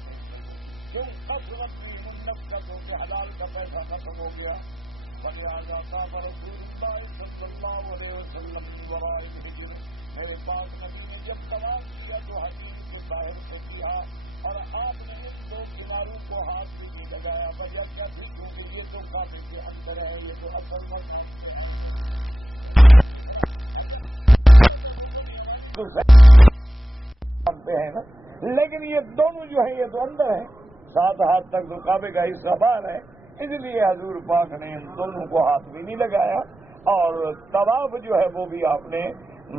پھر قصرت فیہم النفقۃ، کہ حلال کا پیسہ ختم ہو گیا. فلہذا قام رسول اللہ صلی اللہ علیہ وسلم من وراء الحجر، میرے پاک نبی نے جب طواف کیا تو حجر کے باہر سے کیا، اور آپ نے ان دو کناروں کو ہاتھ بھی نہیں لگایا. وجہ کیا تھی؟ کیونکہ یہ تو کعبے کے اندر ہے، یہ تو اصل مسئلہ ہیں نا. لیکن یہ دونوں جو ہیں یہ تو اندر ہیں، 7 ہاتھ تک تو کعبے کا حصہ باہر ہے. اس لیے حضور پاک نے ان دونوں کو ہاتھ بھی نہیں لگایا، اور طواف جو ہے وہ بھی آپ نے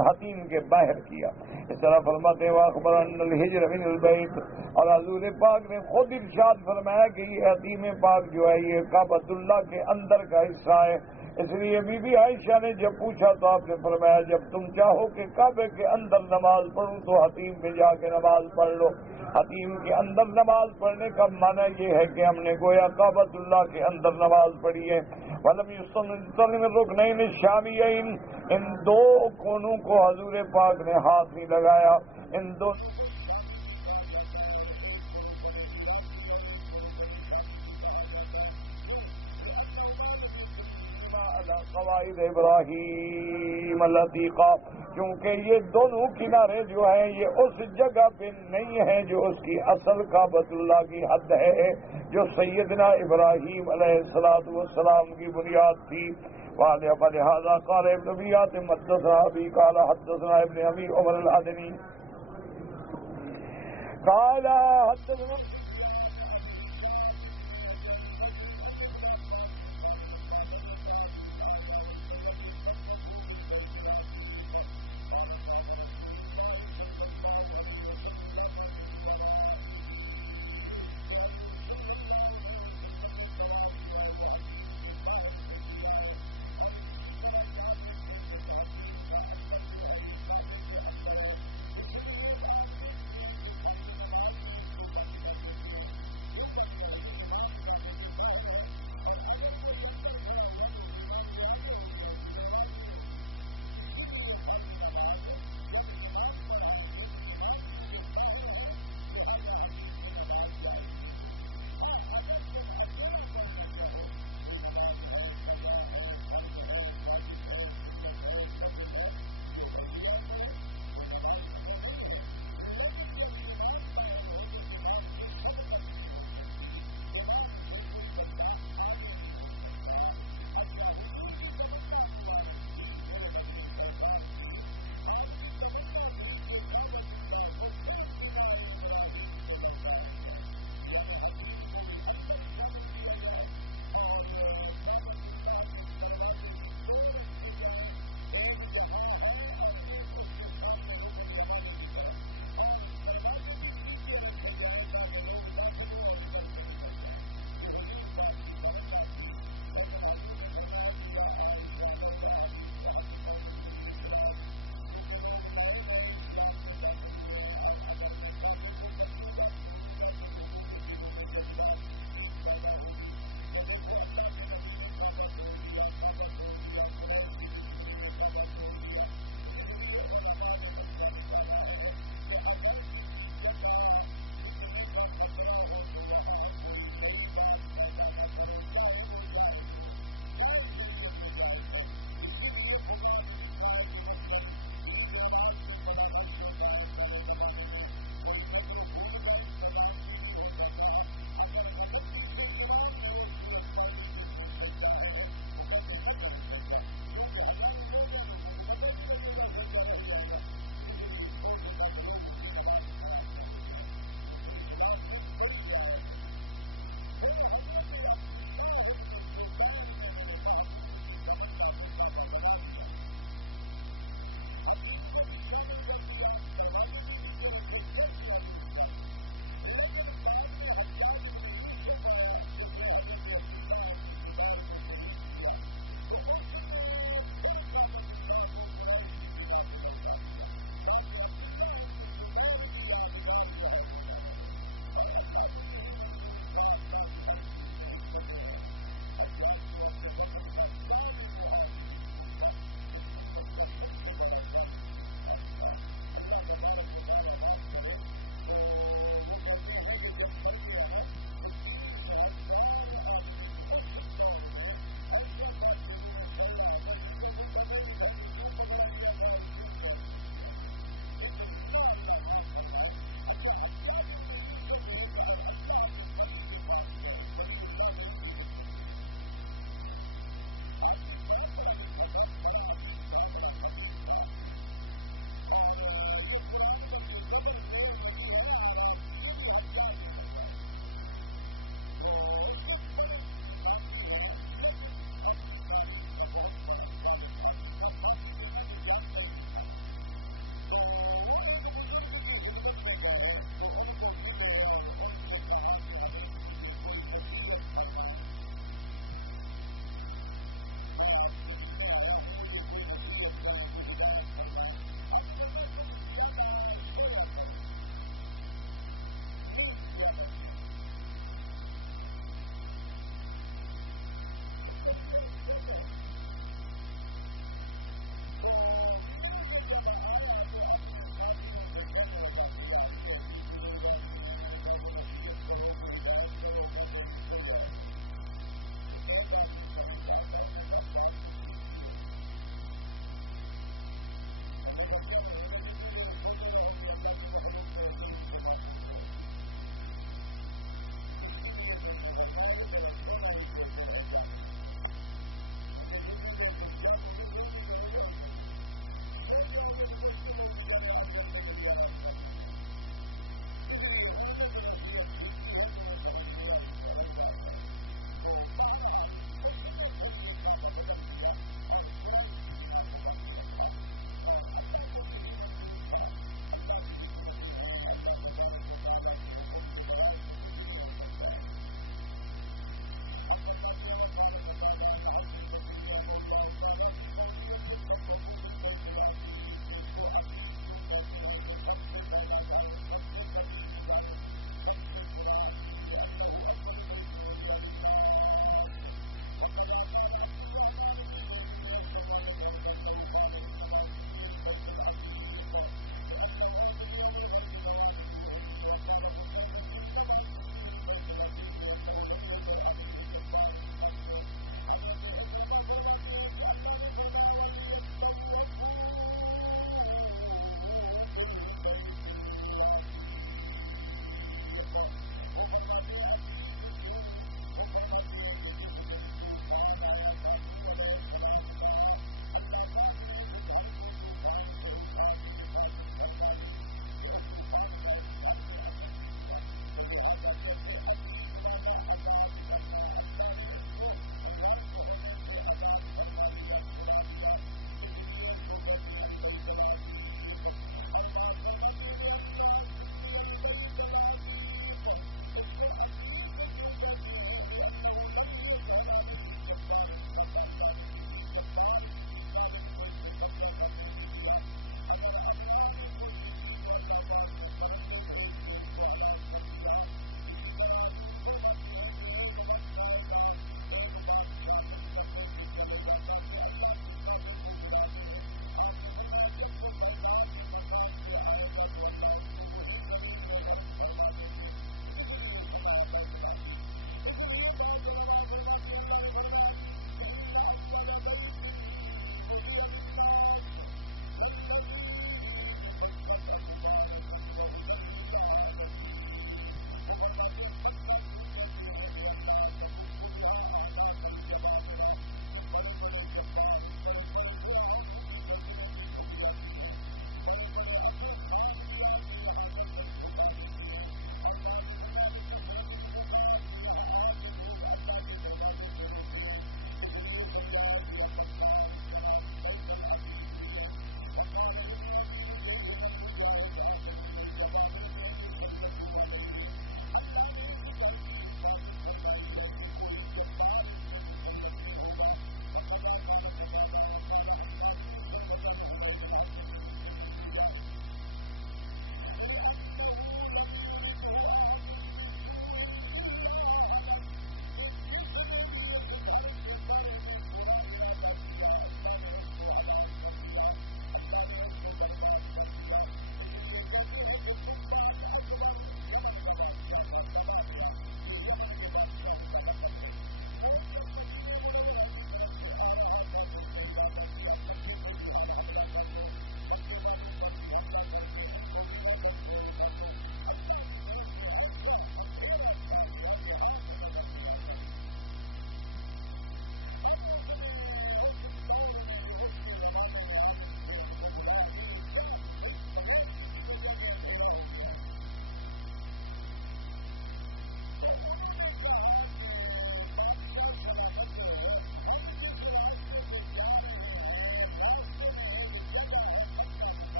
حتیم کے باہر کیا. اس طرح فرماتے ہیں واخبر ان الحجر من البیت، اور حضور پاک نے خود ارشاد فرمایا کہ یہ حتیم پاک جو ہے یہ کعبۃ اللہ کے اندر کا حصہ ہے. اس لیے بی بی عائشہ نے جب پوچھا تو آپ نے فرمایا جب تم چاہو کہ کعبے کے اندر نماز پڑھوں تو حتیم میں جا کے نماز پڑھ لو. حتیم کے اندر نماز پڑھنے کا معنی یہ ہے کہ ہم نے گویا کعبۃ اللہ کے اندر نماز پڑھی ہے. وَلَمْ يُصَلِّ الرُّكْنَيْنِ الشَّامِيَّيْنِ، ان دو کونوں کو حضور پاک نے ہاتھ نہیں لگایا. ان دو قواعد ابراہیم العتیقہ، کیونکہ یہ دونوں کنارے جو ہیں یہ اس جگہ پہ نہیں ہیں جو اس کی اصل کعبۃ اللہ کی حد ہے، جو سیدنا ابراہیم علیہ السلام کی بنیاد تھی. فلہذا قال ابن ابی حاتم حدثنا ابی قال حدثنا ابن ابی عمر العدنی قال حدثنا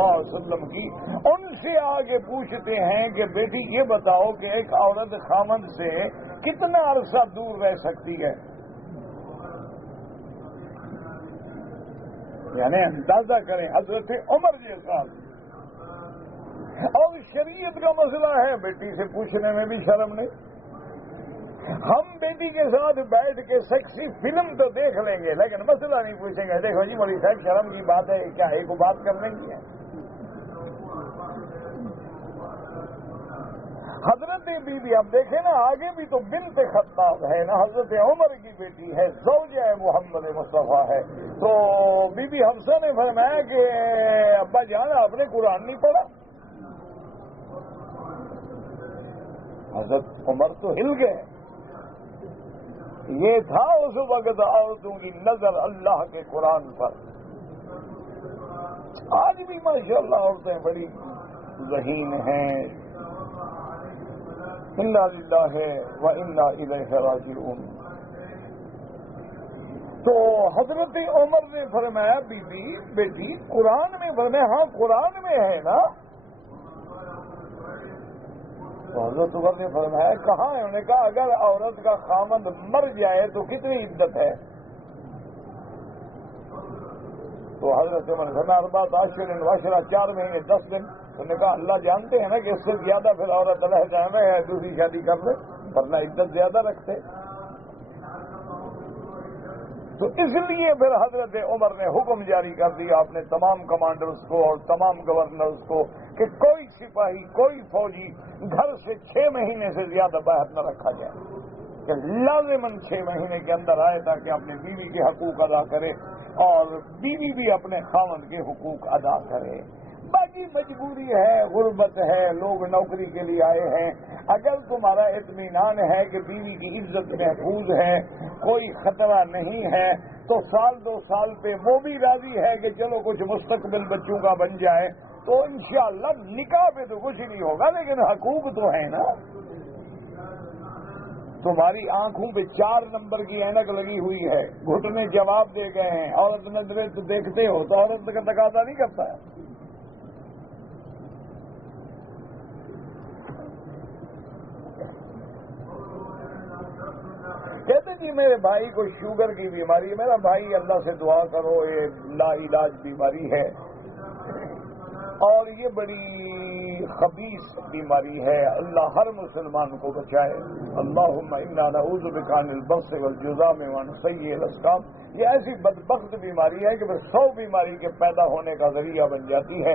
وسلم کی، ان سے آگے پوچھتے ہیں کہ بیٹی یہ بتاؤ کہ ایک عورت خامند سے کتنا عرصہ دور رہ سکتی ہے؟ یعنی اندازہ کریں حضرت عمر جیسا، اور شریعت کا مسئلہ ہے، بیٹی سے پوچھنے میں بھی شرم نہیں۔ ہم بیٹی کے ساتھ بیٹھ کے سیکسی فلم تو دیکھ لیں گے لیکن مسئلہ نہیں پوچھیں گے، دیکھو جی مولوی صاحب شرم کی بات ہے، کیا ہے کو بات کرنے کی ہے؟ حضرت بی بی اب دیکھیں نا، آگے بھی تو بنت خطاب ہے نا، حضرت عمر کی بیٹی ہے، زوجہ محمد مصطفیٰ ہے، تو بی بی حفصہ نے فرمایا کہ ابا جان آپ نے قرآن نہیں پڑھا؟ حضرت عمر تو ہل گئے، یہ تھا اس وقت عورتوں کی نظر اللہ کے قرآن پر۔ آج بھی ماشاءاللہ عورتیں بڑی ذہین ہیں، انا للہ و انا الیہ راجعون۔ تو حضرت عمر نے فرمایا بی بی بیٹی قرآن میں، فرمایا ہاں قرآن میں ہے نا؟ تو حضرت عمر نے فرمایا کہاں ہے؟ انہوں نے کہا اگر عورت کا خامند مر جائے تو کتنی عدت ہے؟ تو حضرت عمر نے فرمایا 4 اشہر و عشرہ، 4 مہینے 10 دن۔ انہوں نے کہا اللہ جانتے ہیں نا کہ اس سے زیادہ پھر عورت رہ جانا ہے، دوسری شادی کر لے، ورنہ عدت زیادہ رکھتے۔ تو اس لیے پھر حضرت عمر نے حکم جاری کر دیا اپنے تمام کمانڈرز کو اور تمام گورنرز کو کہ کوئی سپاہی، کوئی فوجی گھر سے 6 مہینے سے زیادہ باہر نہ رکھا جائے، کہ لازماً 6 مہینے کے اندر آئے تاکہ اپنی بیوی کے حقوق ادا کرے اور بیوی بھی اپنے خاوند کے حقوق ادا کرے۔ باقی مجبوری ہے، غربت ہے، لوگ نوکری کے لیے آئے ہیں، اگر تمہارا اطمینان ہے کہ بیوی کی عزت محفوظ ہے، کوئی خطرہ نہیں ہے، تو 1-2 سال پہ وہ بھی راضی ہے کہ چلو کچھ مستقبل بچوں کا بن جائے، تو انشاءاللہ نکاح پہ تو کچھ نہیں ہوگا، لیکن حقوق تو ہے نا۔ تمہاری آنکھوں پہ 4 نمبر کی اینک لگی ہوئی ہے، گھٹنے جواب دے گئے ہیں، عورت نظریں تو دیکھتے ہو تو عورت کا تقاضا نہیں کرتا ہے۔ کہتے جی میرے بھائی کو شوگر کی بیماری ہے، میرا بھائی اللہ سے دعا کرو، یہ لا علاج بیماری ہے اور یہ بڑی خبیث بیماری ہے، اللہ ہر مسلمان کو بچائے۔ اللہم انا نعوذ بک من البرص والجذام ومن سیء الاسقام۔ یہ ایسی بدبخت بیماری ہے کہ پھر 100 بیماری کے پیدا ہونے کا ذریعہ بن جاتی ہے،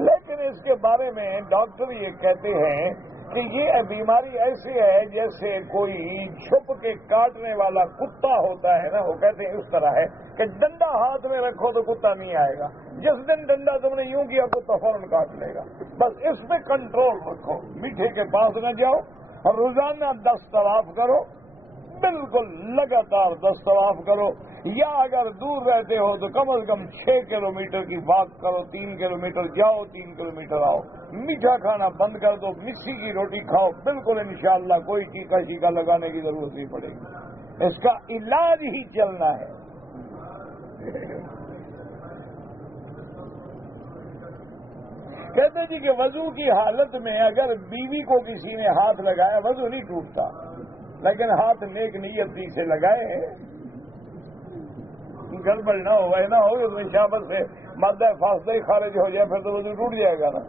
لیکن اس کے بارے میں ڈاکٹر یہ کہتے ہیں کہ یہ بیماری ایسی ہے جیسے کوئی چھپ کے کاٹنے والا کتا ہوتا ہے نا، وہ کہتے ہیں اس طرح ہے کہ ڈنڈا ہاتھ میں رکھو تو کتا نہیں آئے گا، جس دن ڈنڈا تم نے یوں کیا کتا فوراً کاٹ لے گا۔ بس اس پہ کنٹرول رکھو، میٹھے کے پاس نہ جاؤ اور روزانہ 10 طواف کرو، بالکل لگاتار 10 طواف کرو، یا اگر دور رہتے ہو تو کم از کم 6 کلومیٹر کی واک کرو، 3 کلومیٹر جاؤ 3 کلومیٹر آؤ، میٹھا کھانا بند کر دو، مسی کی روٹی کھاؤ، بالکل انشاءاللہ کوئی ٹیکا شیکا لگانے کی ضرورت نہیں پڑے گی، اس کا علاج ہی چلنا ہے۔ کہتے جی کہ وضو کی حالت میں اگر بیوی کو کسی نے ہاتھ لگایا وضو نہیں ٹوٹتا، لیکن ہاتھ نیک نیتی سے لگائے، گڑبڑ نہ ہو، نہ ہو اس میں شابت سے مادہ فاصلہ ہی خارج ہو جائے، پھر تو وضو ٹوٹ جائے گا نا۔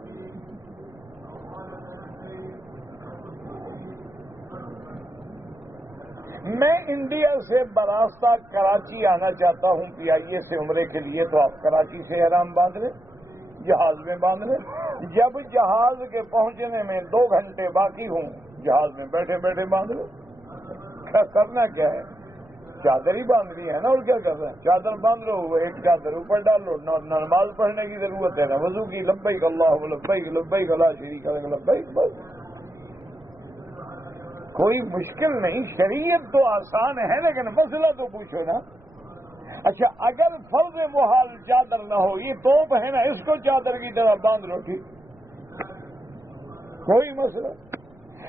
میں انڈیا سے براستہ کراچی آنا چاہتا ہوں PIA سے عمرے کے لیے، تو آپ کراچی سے احرام باندھ لیں، جہاز میں باندھ لیں، جب جہاز کے پہنچنے میں 2 گھنٹے باقی ہوں جہاز میں بیٹھے بیٹھے باندھ لیں۔ کرنا کیا ہے؟ چادر ہی باندھنی ہے نا، اور کیا کر رہے ہیں؟ چادر باندھ لو، ایک چادر اوپر ڈال لو، نماز پڑھنے کی ضرورت ہے نا وضو کی، لبیک اللہ لبیک لبیک لا شریک لک لبیک، بس کوئی مشکل نہیں، شریعت تو آسان ہے، لیکن مسئلہ تو پوچھو نا۔ اچھا اگر فرض محال چادر نہ ہو، یہ توپ ہے نا، اس کو چادر کی طرح باندھ لو، ٹھیک، کوئی مسئلہ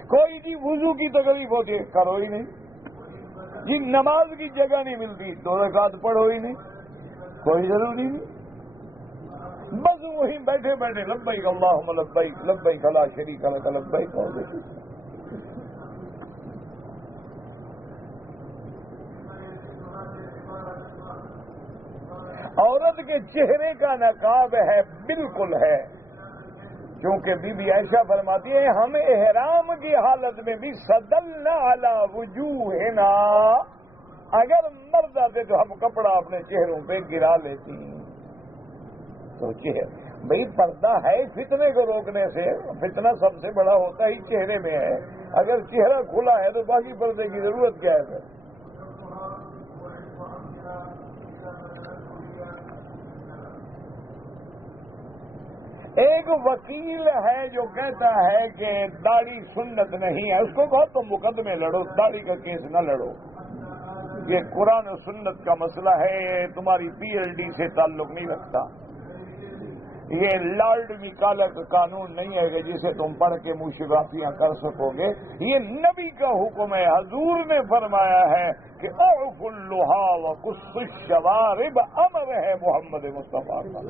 کوئی جی وضو کی تکلیف ہوتی ہے، کرو ہی نہیں جی، نماز کی جگہ نہیں ملتی 2 رکعت پڑھو ہی نہیں، کوئی ضروری نہیں۔ بس وہی بیٹھے بیٹھے لبیک اللہم لبیک لبیک لا شریک لک لبیک اور عورت کے چہرے کا نقاب ہے بالکل ہے، کیونکہ بی بی عائشہ فرماتی ہے ہم احرام کی حالت میں بھی سدلنا علی وجوہنا، اگر مرد آتے تو ہم کپڑا اپنے چہروں پہ گرا لیتی. تو بھئی پردہ ہے فتنے کو روکنے سے، فتنہ سب سے بڑا ہوتا ہی چہرے میں ہے، اگر چہرہ کھلا ہے تو باقی پردے کی ضرورت کیا ہے پھر؟ ایک وکیل ہے جو کہتا ہے کہ داڑھی سنت نہیں ہے، اس کو بہت تم مقدمے لڑو، داڑھی کا کیس نہ لڑو، یہ قرآن و سنت کا مسئلہ ہے، یہ تمہاری پی ایل ڈی سے تعلق نہیں رکھتا، یہ لارڈ مکالا کا قانون نہیں ہے کہ جسے تم پڑھ کے مشرافیاں کر سکو گے، یہ نبی کا حکم ہے. حضور نے فرمایا ہے کہ اعف اللحا وقص الشوارب، امر ہے محمد مصطفیٰ کا.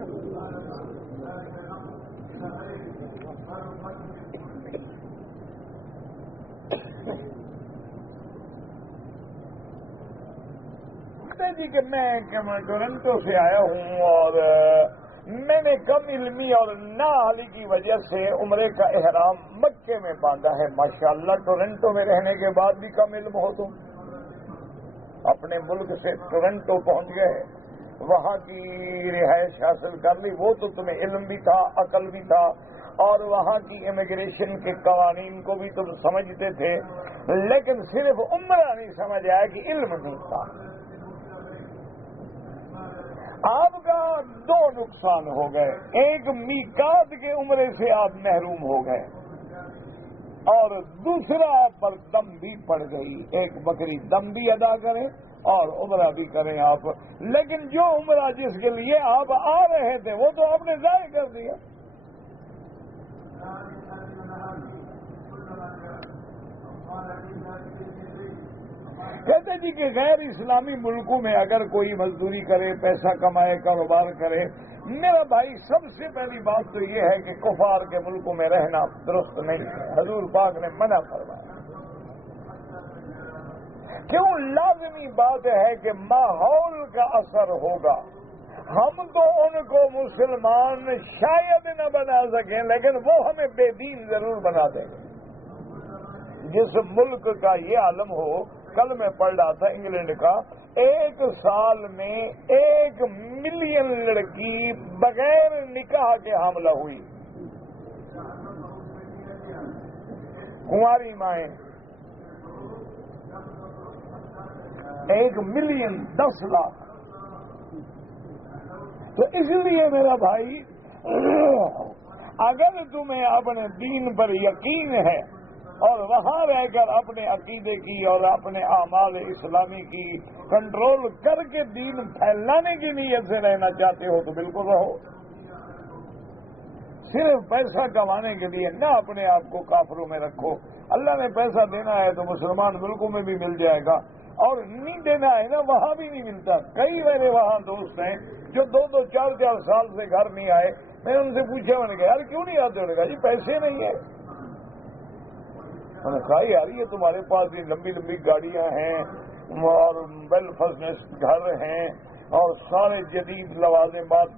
جی کہ میں ٹورنٹو سے آیا ہوں اور میں نے کم علمی اور نااہلی کی وجہ سے عمرے کا احرام مکے میں باندھا ہے. ماشاءاللہ ٹورنٹو میں رہنے کے بعد بھی کم علم ہو تم. اپنے ملک سے ٹورنٹو پہنچ گئے، وہاں کی رہائش حاصل کر لی، وہ تو تمہیں علم بھی تھا، عقل بھی تھا، اور وہاں کی امیگریشن کے قوانین کو بھی تم سمجھتے تھے، لیکن صرف عمرہ نہیں سمجھ آیا کہ علم نہیں تھا. آپ کا دو نقصان ہو گئے، ایک میقات کے عمرے سے آپ محروم ہو گئے، اور دوسرا آپ پر دم بھی پڑ گئی. ایک بکری دم بھی ادا کریں اور عمرہ بھی کریں آپ، لیکن جو عمرہ جس کے لیے آپ آ رہے تھے وہ تو آپ نے ضائع کر دیا. کہتے جی کہ غیر اسلامی ملکوں میں اگر کوئی مزدوری کرے، پیسہ کمائے، کاروبار کرے، میرا بھائی سب سے پہلی بات تو یہ ہے کہ کفار کے ملکوں میں رہنا درست نہیں ہے، حضور پاک نے منع فرمایا. کیوں؟ لازمی بات ہے کہ ماحول کا اثر ہوگا. ہم تو ان کو مسلمان شاید نہ بنا سکیں، لیکن وہ ہمیں بے دین ضرور بنا دیں گے. جس ملک کا یہ عالم ہو، کل میں پڑھ رہا تھا انگلینڈ کا، 1 سال میں 1 ملین لڑکی بغیر نکاح کے حاملہ ہوئی. کنواری مائیں 1 ملین 10 لاکھ. تو اس لیے میرا بھائی اگر تمہیں اپنے دین پر یقین ہے اور وہاں رہ کر اپنے عقیدے کی اور اپنے اعمال اسلامی کی کنٹرول کر کے دین پھیلانے کی نیت سے رہنا چاہتے ہو تو بالکل رہو. صرف پیسہ کمانے کے لیے نہ اپنے آپ کو کافروں میں رکھو. اللہ نے پیسہ دینا ہے تو مسلمان ملکوں میں بھی مل جائے گا، اور نہیں دینا ہے نا وہاں بھی نہیں ملتا. کئی میرے وہاں دوست ہیں جو 2-2 4-4 سال سے گھر نہیں آئے. میں ان سے پوچھا، میں نے کہا یار کیوں نہیں آتے؟ انہوں نے کہا جی پیسے نہیں ہیں. میں نے کہا یار یہ تمہارے پاس یہ لمبی لمبی گاڑیاں ہیں اور ویل فرنسڈ گھر ہیں اور سارے جدید لوازمات،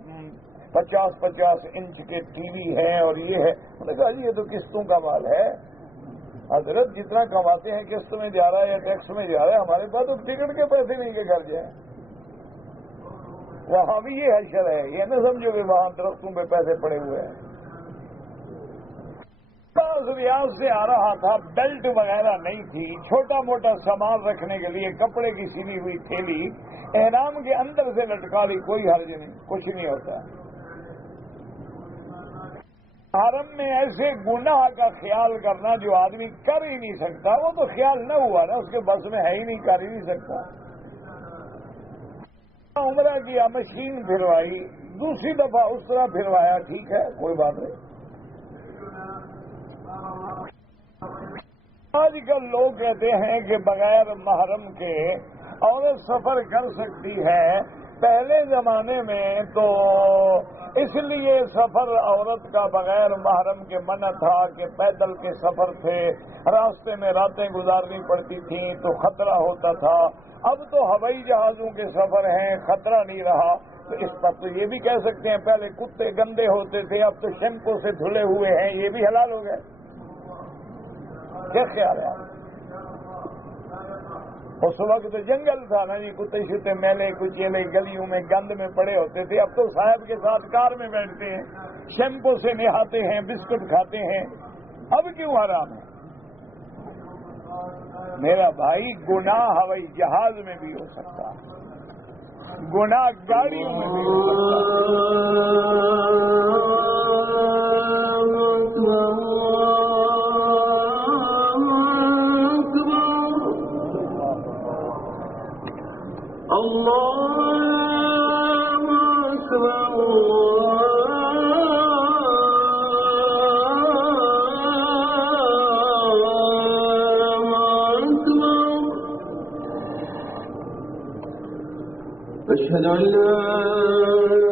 50-50 انچ کے ٹی وی ہیں اور یہ ہے. میں نے کہا جی یہ تو قسطوں کا مال ہے. حضرت جتنا کماتے ہیں قسط میں جا رہا ہے یا ٹیکس میں جا رہا ہے، ہمارے پاس تو ٹکٹ کے پیسے نہیں کہ گھر جائیں. وہاں بھی یہ حشر ہے، یہ نہ سمجھو کہ وہاں درختوں پہ پیسے پڑے ہوئے ہیں. ریاض سے آ رہا تھا، بیلٹ وغیرہ نہیں تھی، چھوٹا موٹا سامان رکھنے کے لیے کپڑے کی سلی ہوئی تھیلی احرام کے اندر سے لٹکا لی، کوئی حرج نہیں، کچھ نہیں ہوتا. حرم میں ایسے گناہ کا خیال کرنا جو آدمی کر ہی نہیں سکتا، وہ تو خیال نہ ہوا نا، اس کے بس میں ہے ہی نہیں، کر ہی نہیں سکتا. عمرہ کیا، مشین پھروائی، دوسری دفعہ اس طرح پھروایا، ٹھیک ہے کوئی بات نہیں. آج کل لوگ کہتے ہیں کہ بغیر محرم کے عورت سفر کر سکتی ہے، پہلے زمانے میں تو اس لیے سفر عورت کا بغیر محرم کے منع تھا کہ پیدل کے سفر تھے، راستے میں راتیں گزارنی پڑتی تھیں تو خطرہ ہوتا تھا۔ اب تو ہوائی جہازوں کے سفر ہیں، خطرہ نہیں رہا، تو اس پر تو یہ بھی کہہ سکتے ہیں پہلے کتے گندے ہوتے تھے، اب تو شنکوں سے دھلے ہوئے ہیں، یہ بھی حلال ہو گئے۔ کیا خیال ہے؟ اس وقت جنگل تھا نا جی، کتے شتے میلے کچیلے گلیوں میں گند میں پڑے ہوتے تھے، اب تو صاحب کے ساتھ کار میں بیٹھتے ہیں، شیمپو سے نہاتے ہیں، بسکٹ کھاتے ہیں، اب کیوں حرام ہے؟ میرا بھائی گناہ ہوائی جہاز میں بھی ہو سکتا ہے، گناہ گاڑیوں میں بھی ہو سکتا أشهد أن لا